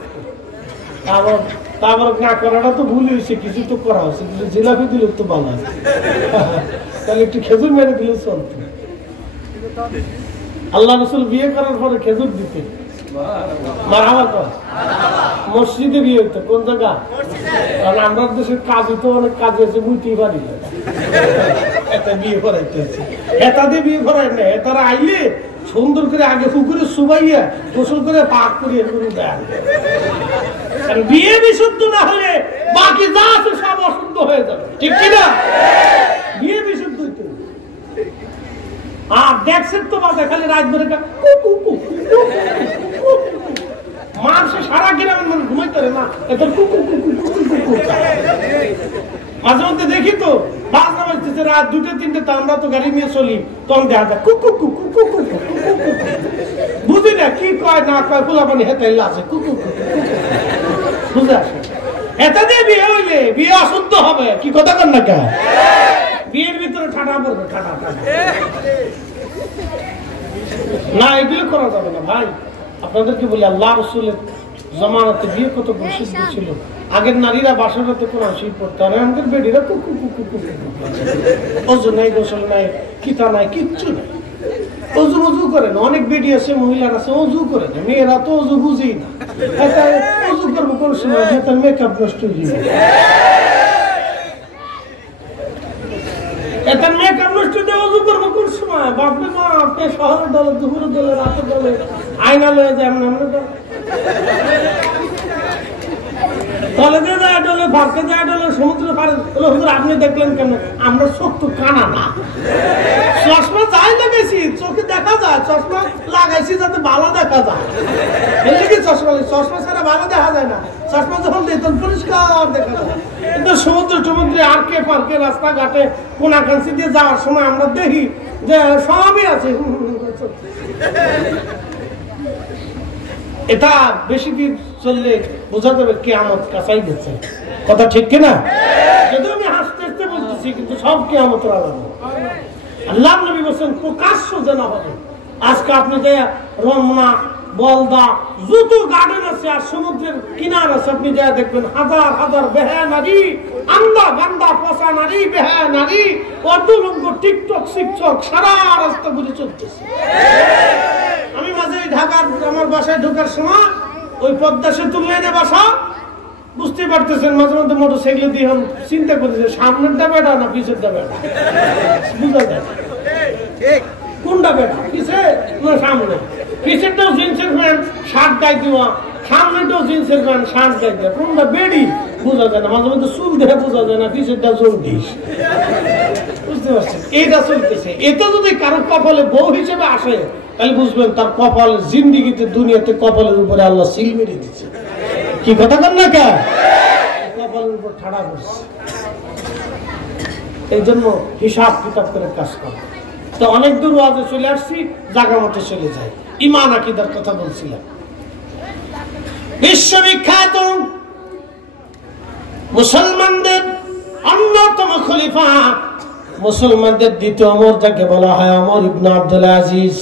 তারপর না করাটা তো ভুল হয়েছে, কিছু তো করা হয়েছে, কিছু জিলাপি দিলে তো ভালো আছে, তাহলে একটু খেজুর মেরে দিলে চলত। আল্লাহ রসুল বিয়ে করার পরে খেজুর দিতে মসজিদে বিয়ে হইতো। কোন জায়গা? কারণ আমরা দেশের কাজে তো অনেক কাজ আছে, বুঝতেই পারি না। এটা বিয়ে করাইতে আছে, এটা দিয়ে বিয়ে করাই না। তারা আইলে সুন্দর করে আগে পুকুরে সুবাইয়া গোসল করে পাক করিয়ে দেয়। বিয়ে বিশুদ্ধ না হলে বাকি যা আছে সব অশুদ্ধ হয়ে যাবে, ঠিক কিনা? বিয়ে বিশুদ্ধ হইতে। আর দেখছেন তো বাজে খালি রাত ধরে মানুষ সারা গ্রামের মানুষ ঘুমাইতে পারে না, এটা কুকু কুকু কুকু। মাঝে মধ্যে দেখি তো বাজনা বাজতেছে রাত 2টা 3টে, তো আমরা তো গাড়ি নিয়ে চলি, তখন দেখা যায় কুকু কুকু কুকু। বুঝি না কি কয় না কয়, পোলা পানি হেঁটে আছে কুকু কুকু, বুঝে আসে। এটা দিয়ে বিয়ে হইলে বিয়ে অশুদ্ধ হবে, কি কথা কর না কে? বিয়ের ভিতরে ঠাটা পড়বে, ঠাটা ঠাটা না, এগুলো করা যাবে না ভাই। আপনাদেরকে বলি, আল্লাহ রসুলের জমানাতে বিয়ে কত প্রসিদ্ধ ছিল। আগের নারীরা বাসরাতে কোন শীত পড়তে আর আমাদের বেডিরা কুকু কুকু কুকু, অজু নাই, গোসল নাই, কিতা নাই, কিচ্ছু নাই। অজু অজু করে না, অনেক বেডি আছে মহিলারা আছে অজু করে না, মেয়েরা তো অজু বুঝেই না। অজু করবো কোন সময়, তার মেকআপ নষ্ট হয়ে যাবে, এটা মেকআপ নষ্ট দিয়ে অজু করবো কোন সময়? বাপরে মা, আপনি শহরের দলে, দুপুরের দলে, রাতের দলে আয়না লয়ে যায়, কলেজে যায় ডলে, পার্কে যায় ডলে, সমুদ্রে পারে। আপনি দেখলেন কেন? আমরা চোখ তো কানা না, চশমা যাই লাগাইছি, চোখে দেখা যায়, চশমা লাগাইছি যাতে ভালো দেখা যায়। কি চশমা, চশমা ছাড়া ভালো দেখা যায় না। চশমা যখন দিই তখন পরিষ্কার দেখা যায়। কিন্তু সমুদ্রে আরকে পার্কে রাস্তাঘাটে কোনাকাঞ্চি দিয়ে যাওয়ার সময় আমরা দেখি যে সবই আছে। এটা বেশি দিন চললে বোঝা যাবে কিয়ামত কাছাই গেছে, কথা ঠিক কিনা? যদিও আমি হাসতে হাসতে বলতেছি, কিন্তু সব কিয়ামতের আলাদা। আল্লাহ নবী বলছেন প্রকাশ্য যেন হবে। আজকে আপনি যে রমনা, বলদা, যত গার্ডেন আছে আর সমুদ্রের কিনার আছে, আপনি যা দেখবেন হাজার হাজার বেহা নারী, আন্দা গান্দা পচা নারী, বেহা নারী, অর্ধলঙ্গ, টিকটক শিক্ষক সারা রাস্তা ঘুরে চলতেছে। আমি মাঝে ঢাকার আমার বাসায় ঢোকার সময় ওই পদ্মা সেতুর লাইনে বাসা, বুঝতে পারতেছেন মাঝে মধ্যে মোটরসাইকেল দিয়ে চিন্তা করতেছে সামনেরটা বেটা না পিছেরটা বেটা, বুঝা যায় কোনটা বেটা, পিছে না সামনে। পিছেরটাও জিন্সের প্যান্ট শার্ট গায়ে দেওয়া, সামনেটাও জিন্সের প্যান্ট শার্ট গায়ে দেওয়া, কোনটা বেডি বোঝা যায় না। মাঝে মধ্যে চুল দেখে বোঝা যায় না পিছেরটা জলদিস, বুঝতে পারছেন? এইটা চলতেছে। এটা যদি কারো কপালে বউ হিসেবে আসে তাহলে বুঝবেন তার কপাল জিন্দিগিতে দুনিয়াতে কপালের উপরে আল্লাহ সিল মেরে দিচ্ছে। কি কথা কর না কে? কপালের উপর ঠাড়া করছে। এই জন্য হিসাব কিতাব করে কাজ করা। তো অনেক দূর ওয়াজে চলে আসছি, জায়গা মতো চলে যায়। ঈমান আকীদার কথা বলছিলাম। বিশ্ববিখ্যাত মুসলমানদের অন্যতম খলিফা, মুসলমানদের দ্বিতীয় ওমর, যাকে বলা হয় ওমর ইবনে আব্দুল আজিজ,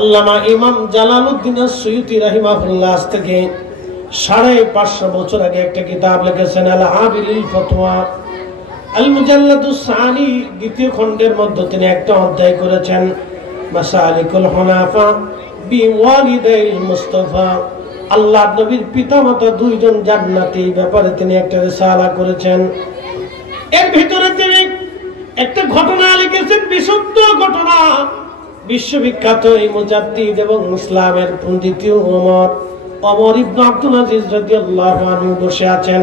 আল্লামা ইমাম জালালউদ্দিন আস-সুয়ুতী রাহিমাহুল্লাহ আজ থেকে 550 বছর আগে একটা কিতাব লিখেছেন, আল আবিলিল ফতোয়া, আল মুজাল্লাদুস সানি, দ্বিতীয় খণ্ডের মধ্যে তিনি একটা অধ্যায় করেছেন, মাসালিকুল হুনাফা বিওয়ালিদাইল মুস্তাফা, আল্লাহর নবীর পিতামাতা দুইজন জান্নাতি, ব্যাপারে তিনি একটা রিসালা করেছেন। এর ভিতরে তিনি একটা ঘটনা লিখেছেন, বিশুদ্ধ ঘটনা। বিশ্ববিখ্যাত এই মুজাদ্দিদ এবং ইসলামের দ্বিতীয় ওমর ইবনে আব্দুল আজিজ রাদিয়াল্লাহু আনহু বসে আছেন।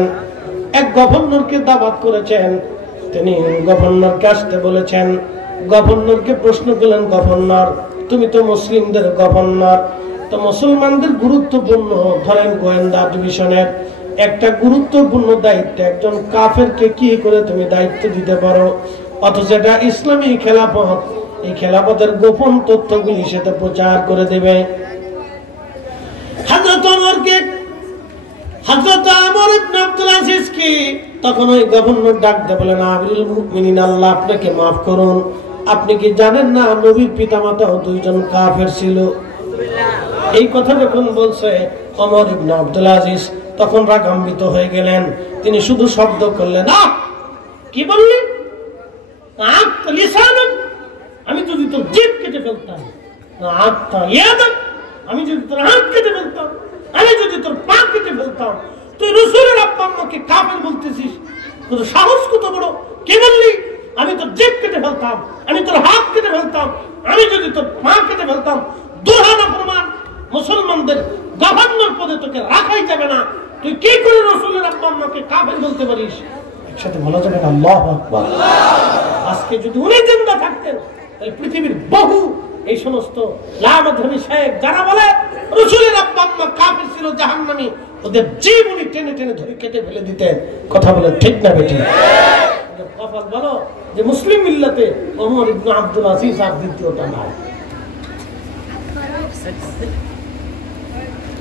এক গভর্নরকে দাওয়াত করেছেন, তিনি গভর্নরকে আসতে বলেছেন। গভর্নরকে প্রশ্ন করলেন, গভর্নর তুমি তো মুসলিমদের গভর্নর, তো মুসলমানদের গুরুত্বপূর্ণ ধরেন গোয়েন্দা ডিভিশনের একটা গুরুত্বপূর্ণ দায়িত্ব একজন কাফেরকে কি করে তুমি দায়িত্ব দিতে পারো, অথচ এটা ইসলামী খেলাফত, এই খেলাফতের গোপন তথ্যগুলি সেটা প্রচার করে দেবে। হযরত ওমরকে, হযরত ওমর ইবনে আব্দুল আজিজ কি তখন ওই গভর্নর ডাক দিয়ে বলেন, আমিরুল মুমিনিন আল্লাহ আপনাকে maaf করুন, আপনি কি জানেন না নবীর পিতামাতাও দুইজন কাফের ছিল। এই কথা যখন বলছে ওমর ইবনে আব্দুল আজিজ তখন রাগান্বিত হয়ে গেলেন, তিনি শুধু শব্দ করলেন, কি বললেন, আমি যদি তোর জিভ কেটে ফেলতাম, আমি যদি তোর হাত কেটে ফেলতাম, আমি যদি তোর পা কেটে ফেলতাম, তুই রাসূলের আব্বা আম্মাকে কাফের বলতেছিস, তোর সাহস কত বড়, কি বললি, আমি তোর জিভ কেটে ফেলতাম, আমি তোর হাত কেটে ফেলতাম, আমি যদি তোর পা কেটে ফেলতাম, দুরহানা ফরমান, মুসলমানদের গভর্নর পদে তোকে রাখাই যাবে না, তুই কি করে রাসূলের আব্বা আম্মাকে কাফের বলতে পারিস। একসাথে বলা যাবে না আল্লাহু আকবার। আজকে যদি উনি জিন্দা থাকতেন তাহলে পৃথিবীর বহু এই সমস্ত লামাধর্মী শেখ যারা বলে রাসূলের আব্বা আম্মা কাফের ছিল, জাহান্নামী, ওদের জীব উনি টেনে টেনে ধরে কেটে ফেলে দিতেন। কথা বলেন ঠিক না বেটি? কপাল বলো যে মুসলিম মিল্লাতে ওমর ইবনে আব্দুল আজিজ আর দ্বিতীয়টা নাই।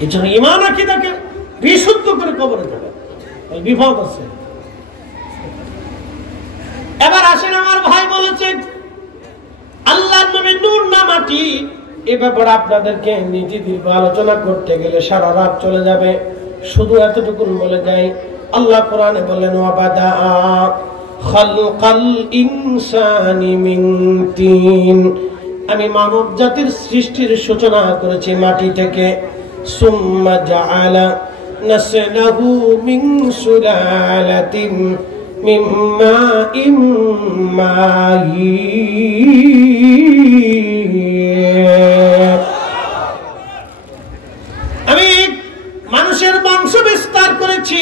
এই জন্য ঈমান আকীদাকে বিশুদ্ধ করে কবরে দেবে, বিপদ আছে। এবার আসেন, আমার ভাই বলেছেন আল্লাহর নবী নূর না মাটি, এ ব্যাপারে আপনাদেরকে নীতি দীর্ঘ আলোচনা করতে গেলে সারা রাত চলে যাবে। শুধু এতটুকু বলে যাই, আল্লাহ কোরআনে বলেন, ওয়াবাদা খালকাল ইনসানি মিন তিন, আমি মানব জাতির সৃষ্টির সূচনা করেছি মাটি থেকে। সুম্মা জাআলা নাসলাহু মিন সুলালাতিন মিন মাইন মাহিন, আমি মানুষের বংশ বিস্তার করেছি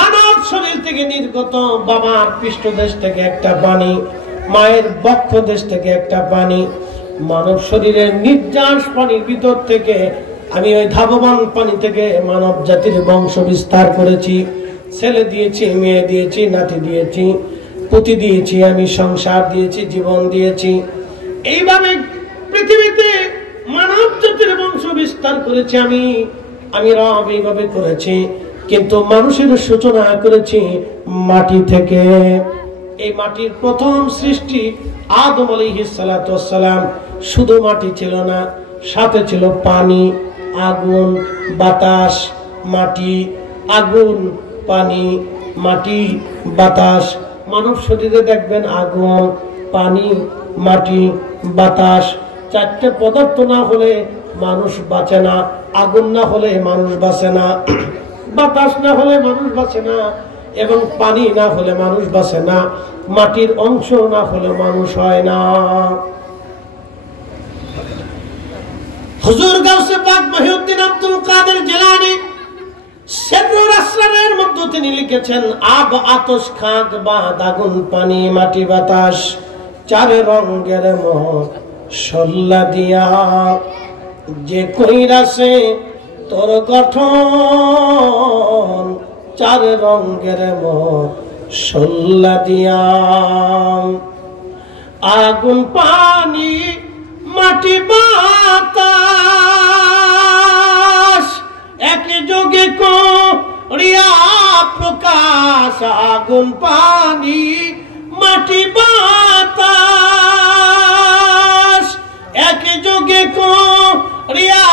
মানব শরীর থেকে নির্গত বাবার পৃষ্ঠদেশ থেকে একটা পানি, মায়ের বক্ষ দেশ থেকে একটা পানি, মানব শরীরের নির্যাস পানির ভিতর থেকে আমি ওই ধাবমান পানি থেকে মানব জাতির বংশ বিস্তার করেছি। ছেলে দিয়েছি, মেয়ে দিয়েছি, নাতি দিয়েছি, পুতি দিয়েছি, আমি সংসার দিয়েছি, জীবন দিয়েছি। এইভাবে পৃথিবীতে মানব জাতির বংশ বিস্তার করেছি আমি রব, এইভাবে করেছি। কিন্তু মানুষের সূচনা করেছি মাটি থেকে। এই মাটির প্রথম সৃষ্টি আদম আলাইহিস সালাতু ওয়াস সালাম, শুধু মাটি ছিল না, সাথে ছিল পানি, আগুন, বাতাস, মাটি, আগুন, পানি, মাটি, বাতাস। মানব শরীরে দেখবেন আগুন, পানি, মাটি, বাতাস, চারটে পদার্থ না হলে মানুষ বাঁচে না। আগুন না হলে মানুষ বাঁচে না, বাতাস না হলে মানুষ বাঁচে না, এবং পানি না হলে মানুষ বাঁচে না, মাটির অংশ না হলে মানুষ হয় না। হুজুর গাউসে পাক মহিউদ্দিন আব্দুল কাদের জিলানী সিররুল আসরারের মধ্যে তিনি লিখেছেন, আব, আতশ, খাক, বাদ, আগুন, পানি, মাটি, বাতাস, চার রঙের মশলা দিয়া যে কইরাছে তোর গঠন, চার রঙের মশলা দিয়া। আগুন, পানি, মাটি, বাতাস একযোগে করিয়া প্রকাশ। আগুন, পানি, মাটি, বাতাস একযোগে করিয়া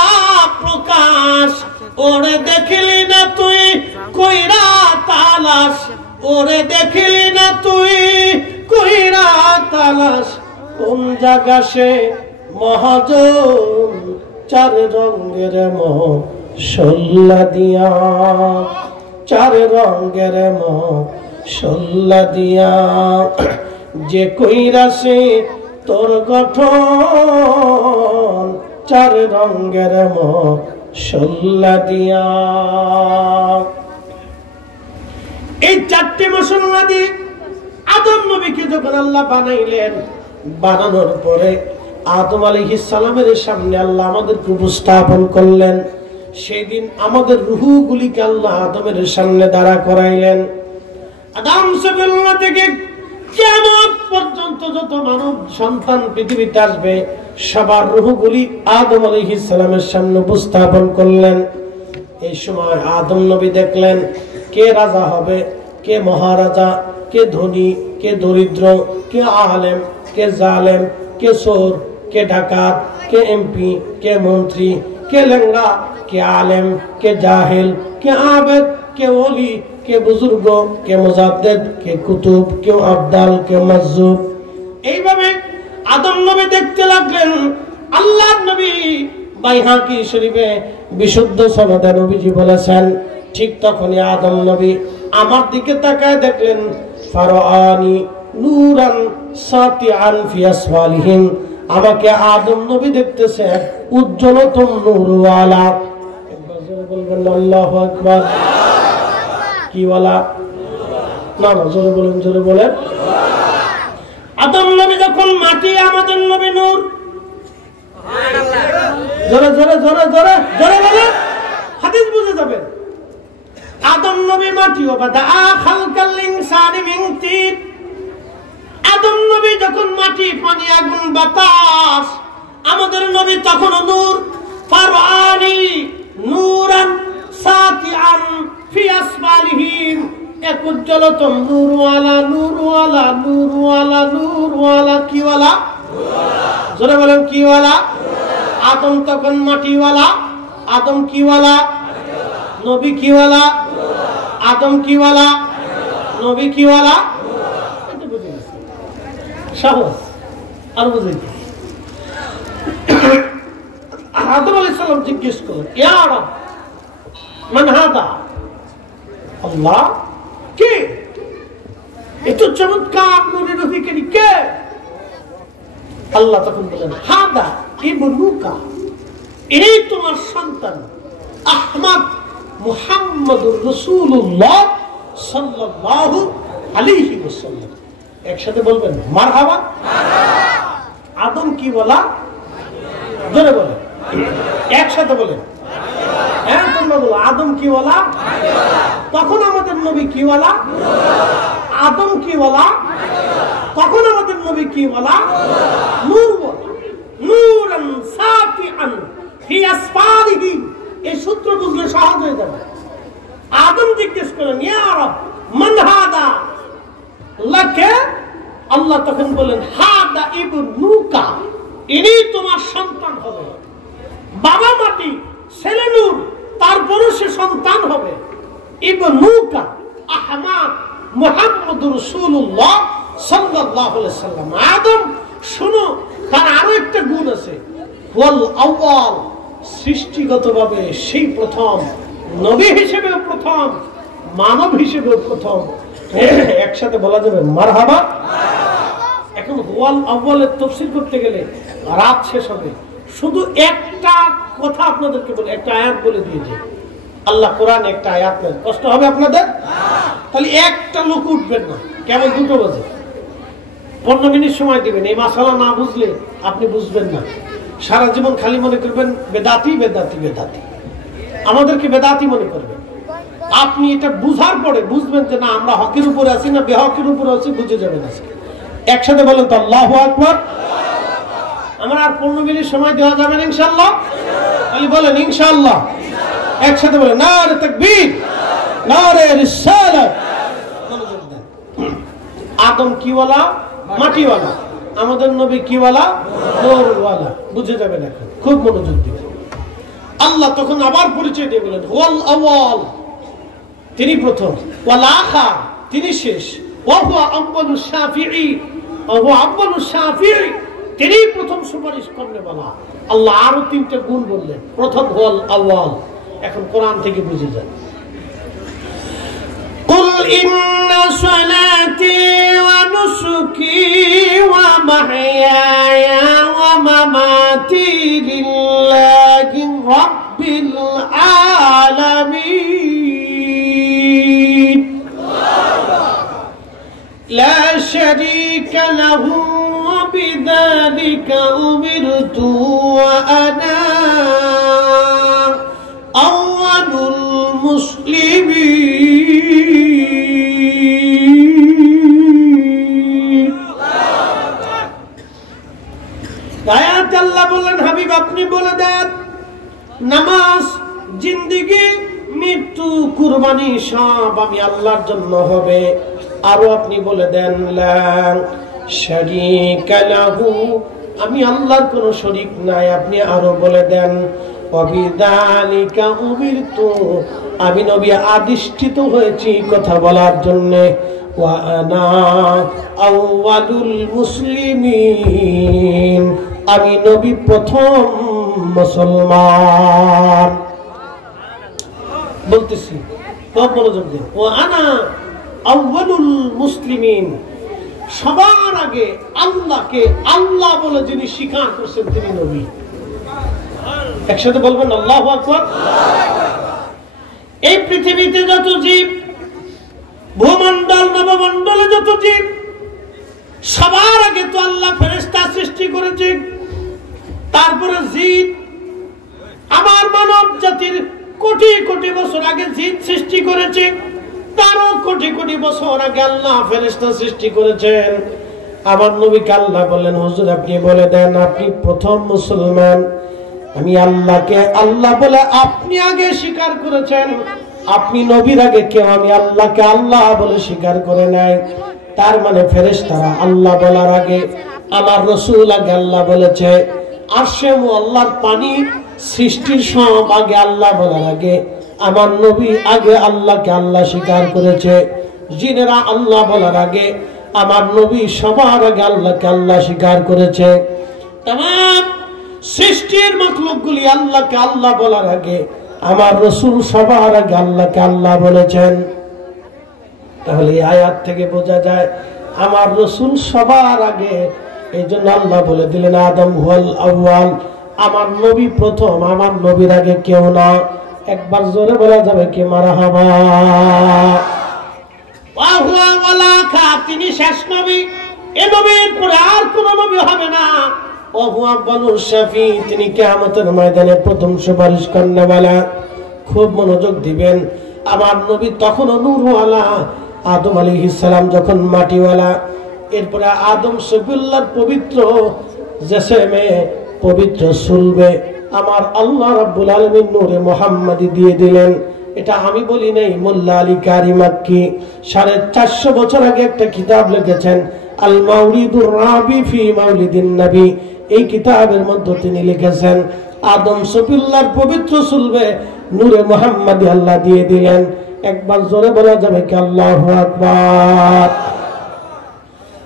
প্রকাশ। ওরে দেখলি না তুই কইরা তালাশ, ওরে দেখলি না তুই কইরা তালাশ, কোন জায়গা সে মহাজন, চার রঙের মশলা দিয়া, চার রঙের মশলা দিয়া যে কইরাছে তোর গঠন, চার রঙের মশলা দিয়া। এই চারটি মশলা দিয়ে আদম নবীকে যখন আল্লাহ বানাইলেন, বানানোর পরে আদম আলাইহিস সালামের সামনে আল্লাহ আমাদেরকে উপস্থাপন করলেন। সেদিন আমাদের রূহগুলিকে আল্লাহ আদমের সামনে দাঁড়া করাইলেন। আদম সফিউল্লাহ থেকে কিয়ামত পর্যন্ত যত মানব সন্তান পৃথিবীতে আসবে সবার রূহগুলি আদম আলাইহিস সালামের সামনে উপস্থাপন করলেন। এই সময় আদম নবী দেখলেন কে রাজা হবে, কে মহারাজা, কে ধনী, কে দরিদ্র, কে আলেম, কে জালেম, কে চোর, কে ডাকাত, কে এমপি, কে মন্ত্রী, কে লেঙ্গা, কে আলেম, কে জাহিল, কে আবেদ, কে ওলি, কে বুজুর্গ, কে মুজাদ্দিদ, কে কুতুব, কে আবদাল, কে মাজজুব। এইভাবে আদম নবী দেখতে লাগলেন। আল্লাহর নবী বাইহাকি শরীফে বিশুদ্ধ সনদে নবীজি বলেছেন, ঠিক তখনই আদম নবী আমার দিকে তাকায় দেখলেন ফারাআনি নূরান সাতিআন ফি আসফালিহিম, আমাকে আদম নবী দেখতেছে উজ্জ্বলতম নূরওয়ালা। একবার জোরে বলবেন আল্লাহু আকবার। কি ওয়ালা? না না, জোরে বলেন, জোরে বলেন। আদম নবী যখন মাটি, আমাদের নবী নূর। জোরে জোরে জোরে জোরে জোরে বলেন, হাদিস বুঝে যাবেন। আদম নবী মাটি, ওবাদা খালকাল ইনসানি মিন তিন। আদম নবী যখন মাটি, পানি, আগুন, বাতাস, আমাদের নবী তখন নূর। ফারআনি নূরান সাতিআন ফি আসফালিহিম, এক উজ্জ্বলতম নূরওয়ালা, নূরওয়ালা, নূরওয়ালা, নূরওয়ালা। কি ওয়ালা? জোরে বলেন কি ওয়ালা? আদম তখন মাটিওয়ালা। আদম কি ওয়ালা? নবী কি ওয়ালা? আদম কি ওয়ালা? নবী কি ওয়ালা? সহজ আর বুঝাইতে। আদম আলাইহিস সালাম জিজ্ঞেস করলেন, ইয়া রব মান হাদা? আল্লাহ কে? এত চমৎকার নূরের অধিকারী কে? আল্লাহ তখন বলেন, হাদা ইবনুকা, এই তোমার সন্তান আহমদ মুহাম্মদুর রাসূলুল্লাহ সাল্লাল্লাহু আলাইহি ওয়াসাল্লাম। একসাথে বলবেন মারহাবা। আদম কি বলা? জোরে বলেন, একসাথে বলেন। হ্যাঁ তোমরা বলো, আদম কি বলা? তখন আমাদের নবী কি বলা? আদম কি বলা? তখন আমাদের নবী কি বলা? নূর বলা। নূরান সাতিআন ফি আসফালিহি। এই সূত্র বুঝলে সহজ হয়ে যাবে। আদম জিজ্ঞেস করেন, ইয়া রব মান হাদা? আল্লাহকে? আল্লাহ তখন বলেন, হাদা ইবনুকা, ইনি তোমার সন্তান হবে। বাবা মাটি, ছেলে নূর, তারপরে সে সন্তান হবে। ইবনুকা আহমদ মুহাম্মদুর রাসূলুল্লাহ সাল্লাল্লাহু আলাইহি ওয়াসাল্লাম। আদম শুনো, তার আরো একটা গুণ আছে, ওয়াল আউয়াল, সৃষ্টিগতভাবে সেই প্রথম, নবী হিসেবে প্রথম, মানব হিসেবে প্রথম। একসাথে বলা যাবে মারহাবা। এখন ওয়াল আউয়ালের তাফসীর করতে গেলে রাত শেষ হবে। শুধু একটা কথা আপনাদেরকে বলে, একটা আয়াত বলে দিয়েছে আল্লাহ কোরআন, একটা আয়াত নেন, কষ্ট হবে আপনাদের? তাহলে একটা লোক উঠবেন না, কেমন 2টো বাজে 15 মিনিট সময় দিবেন। এই মাসালা না বুঝলে আপনি বুঝবেন না। সারা জীবন খালি মনে করবেন বেদাতি বেদাতি বেদাতি, আমাদেরকে বেদাতি মনে করবেন। আপনি এটা বুঝার পরে বুঝবেন যে না, আমরা হকের উপরে আছি না বেহকের উপরে আছি, বুঝে যাবেন আজকে। একসাথে বলেন তো আল্লাহু আকবার। আমরা আর 15 মিনিট সময় দেওয়া যাবে না ইনশাআল্লাহ? তাহলে বলেন ইনশাআল্লাহ। একসাথে বলেন নারে তাকবীর, নারে রিসালাত। আদম কি ওয়ালা? মাটিওয়ালা। আমাদের নবী কি ওয়ালা? নূরওয়ালা। বুঝে যাবেন এখন, খুব মনোযোগ দিবেন। আল্লাহ তখন আবার পরিচয় দিয়ে বলেন, ওয়াল আউয়াল, তিনি প্রথম, ওয়াল আখির, তিনি শেষ, ওয়া হুয়া আউয়ালুশ শাফিঈ, ওয়া হুয়া আউয়ালুশ শাফিঈ, তিনি প্রথম সুপারিশ করবে বলা। আল্লাহ আরো 3টা গুণ বললেন। প্রথম ওয়াল আউয়াল। এখন কোরআন থেকে বুঝে যান। কুল ইন্না সালাতি ওয়া নুসুকি ওয়া মাহইয়ায়া ওয়া মামাতি লিল্লাহি রাব্বিল আলামিন লা শারীকা লাহু ওয়া বিযালিকা উমিরতু ওয়া আনা আউয়ালুল মুসলিমিন। আয়াত আল্লাহ বলেন, হাবিব আপনি বলে দেন, নামাজ, জিন্দেগি, মৃত্যু, কুরবানি সব আমি আল্লাহর জন্য হবে। আরো আপনি বলে দেন, লা শারীকা লাহু, আমি আল্লাহর কোনো শরীক নাই। আপনি আরো বলে দেন, ওয়াবিযালিকা উমিরতু, আমি নবী আদিষ্ঠিত হয়েছি কথা বলার জন্য। ওয়া আনা আউয়ালুল মুসলিমিন, আমি নবী প্রথম মুসলমান। বলতেছি খুব মনোযোগ দিন। ওয়া আনা আউয়ালুল মুসলিমিন, সবার আগে আল্লাহকে আল্লাহ বলে যিনি স্বীকার করছেন তিনি নবী। একসাথে বলবেন আল্লাহু আকবার। এই পৃথিবীতে যত জীব, ভূমণ্ডল নবমণ্ডলে যত জীব, সবার আগে তো আল্লাহ ফেরেশতা সৃষ্টি করেছে। তারপরে জিন, আমার মানব জাতির কোটি কোটি বছর আগে জিন সৃষ্টি করেছে। তারও কোটি কোটি বছর আগে আল্লাহ ফেরেশতা সৃষ্টি করেছেন। আমার নবীকে আল্লাহ বললেন, হুজুর আপনি বলে দেন, আপনি প্রথম মুসলমান। আমি আল্লাহকে আল্লাহ বলে আপনি আগে স্বীকার করেছেন। আপনি নবীর আগে কেউ আমি আল্লাহকে আল্লাহ বলে স্বীকার করে নাই। তার মানে ফেরেশতারা আল্লাহ বলার আগে, আমার রাসূল আগে আল্লাহ বলেছে। আরশে মুআল্লার পানি সৃষ্টির সব আগে আল্লাহ বলার আগে আমার নবী আগে আল্লাহকে আল্লাহ স্বীকার করেছে। জিনেরা আল্লাহ বলার আগে আমার নবী সবার আগে আল্লাহকে আল্লাহ স্বীকার করেছে। तमाम সৃষ্টির মাখলুকগুলি আল্লাহকে আল্লাহ বলার আগে আমার রাসূল সবার আগে আল্লাহকে আল্লাহ বলেছেন। তাহলে এই আয়াত থেকে বোঝা যায় আমার রাসূল সবার আগে। এইজন্য আল্লাহ বলে দিলেন, আদম হুয়াল আউয়াল, আমার নবী প্রথম, আমার নবীর আগে কেউ না। একবার জোরে বলা যাবে কি মারহাবা। ওয়া হুয়া ওয়ালা খা, তিনি শেষ নবী, এই নবীর পরে আর কোন নবী হবে না। ওয়া হুয়া আব্বালুশ শাফি, তিনি কিয়ামতের ময়দানে প্রথম সুপারিশ করনেওয়ালা। খুব মনোযোগ দিবেন, আমার নবী তখনও নূরওয়ালা, আদম আলাইহিস সালাম যখন মাটিওয়ালা। এরপরে আদম সফিউল্লাহর পবিত্র জেসেমে পবিত্র সুলবে আমার আল্লাহ রাব্বুল আলামিন নূরে মুহাম্মাদি দিয়ে দিলেন। এটা আমি বলি নাই, মোল্লা আলী কারি মাক্কি 450 বছর আগে একটা কিতাব লিখেছেন, আল মাউলিদুর রাবি ফি মাউলিদিন নবী। এই কিতাবের মধ্যে তিনি লিখেছেন আদম সফিউল্লাহর পবিত্র সুলবে নূরে মুহাম্মাদি আল্লাহ দিয়ে দিলেন। একবার জোরে বলা যাবে কি আল্লাহু আকবার।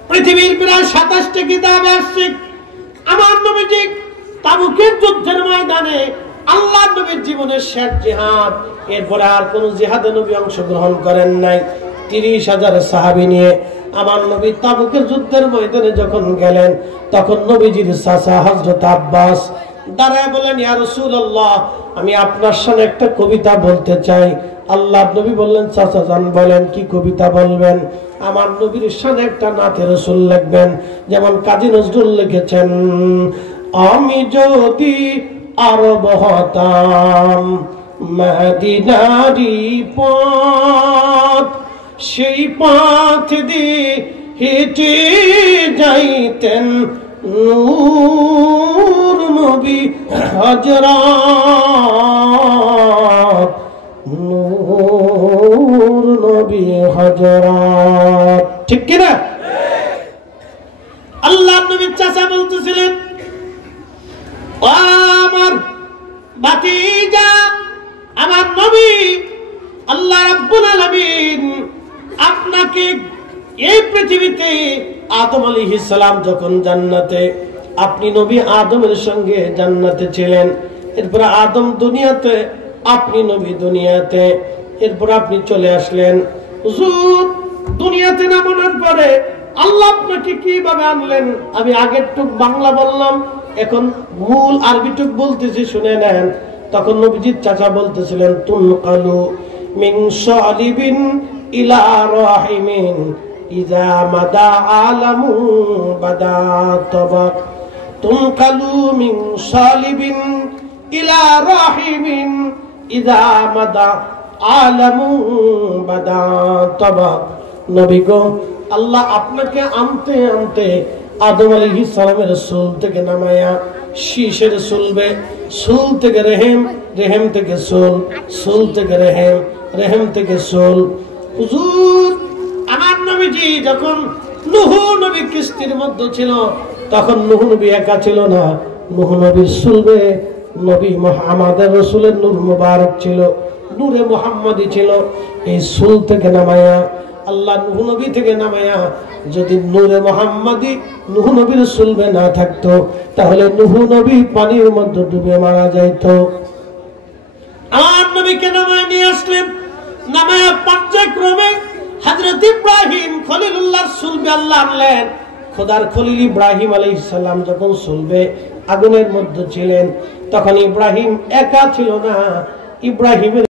পৃথিবীর প্রায় 27টি কিতাব আসছে। আমার নবীজি তাবুকের যুদ্ধের ময়দানে আল্লাহ নবীর জীবনের শেষ জিহাদ, এরপরে আর কোন জিহাদে নবী অংশগ্রহণ করেন নাই। 30,000 সাহাবী নিয়ে আমার নবী তাবুকের যুদ্ধের ময়দানে যখন গেলেন, তখন নবীজির চাচা হযরত আব্বাস দাঁড়ায় বলেন, ইয়া রাসূলুল্লাহ, আমি আপনার সামনে একটা কবিতা বলতে চাই। আল্লাহ নবী বললেন, চাচা যান বলেন, কি কবিতা বলবেন? আমার নবীর শানে একটা নাতে রাসূল লিখবেন, যেমন কাজী নজরুল লিখেছেন, আমি যদি আরব হতাম মদিনারি পথ, সেই পথ দিয়ে হেঁটে যাইতেন নূর নবী হযরত, নূর নবী হযরত। ঠিক কি না? আল্লাহ নবীর চাচা বলতেছিলেন, আমার ভাতিজা, আমার নবী, আল্লাহ রাব্বুল আলামিন আপনাকে এই পৃথিবীতে আদম আলাইহিস সালাম যখন জান্নাতে, আপনি নবী আদমের সঙ্গে জান্নাতে ছিলেন। এরপর আদম দুনিয়াতে, আপনি নবী দুনিয়াতে। এরপর আপনি চলে আসলেন। হুজুর দুনিয়াতে নামানোর পরে আল্লাহ আপনাকে কিভাবে আনলেন? আমি আগের টুক বাংলা বললাম, এখন মূল আরবি টুক বলতেছি, শুনে নেন। তখন নবীজির চাচা বলতেছিলেন, তুনকালু মিন সালিবিন ইলা রাহিমিন ইযা মাদা আলামু বাদা তাবাক তুনকালু মিন সালিবিন ইলা রাহিমিন ইযা মাদা আলামু বাদা তাবাক। নবী গো, আল্লাহ আপনাকে আনতে আনতে আদম আলাইহিস সালামের চুল থেকে নামায়া শীষের চুলবে, চুল থেকে রেহেম, রেহেম থেকে চুল, চুল থেকে রেহেম, রেহেম থেকে চুল। হুজুর, আমার নবীজি যখন নূহ নবী কিস্তির মধ্যে ছিল, তখন নূহ নবী একা ছিল না, নূহ নবীর চুলবে নবী আমাদের রাসূলের নূর মুবারক ছিল, নূরে মুহাম্মাদি ছিল। এই চুল থেকে নামায়া আল্লাহ নূহ নবী থেকে নামায়া, যদি নূরে মুহাম্মাদি নূহ নবীর চুলবে না থাকতো, তাহলে নূহ নবী পানির মধ্যে ডুবে মারা যাইত। আমার নবীকে নামায় নিয়ে আসলেন, নামায়া পর্যায়ক্রমে হযরত ইব্রাহিম খলিলুল্লাহর চুলবে আল্লাহ আনলেন। খোদার খলিল ইব্রাহিম আলাইহিস সালাম যখন চুলবে আগুনের মধ্যে ছিলেন, তখন ইব্রাহিম একা ছিল না, ইব্রাহিমের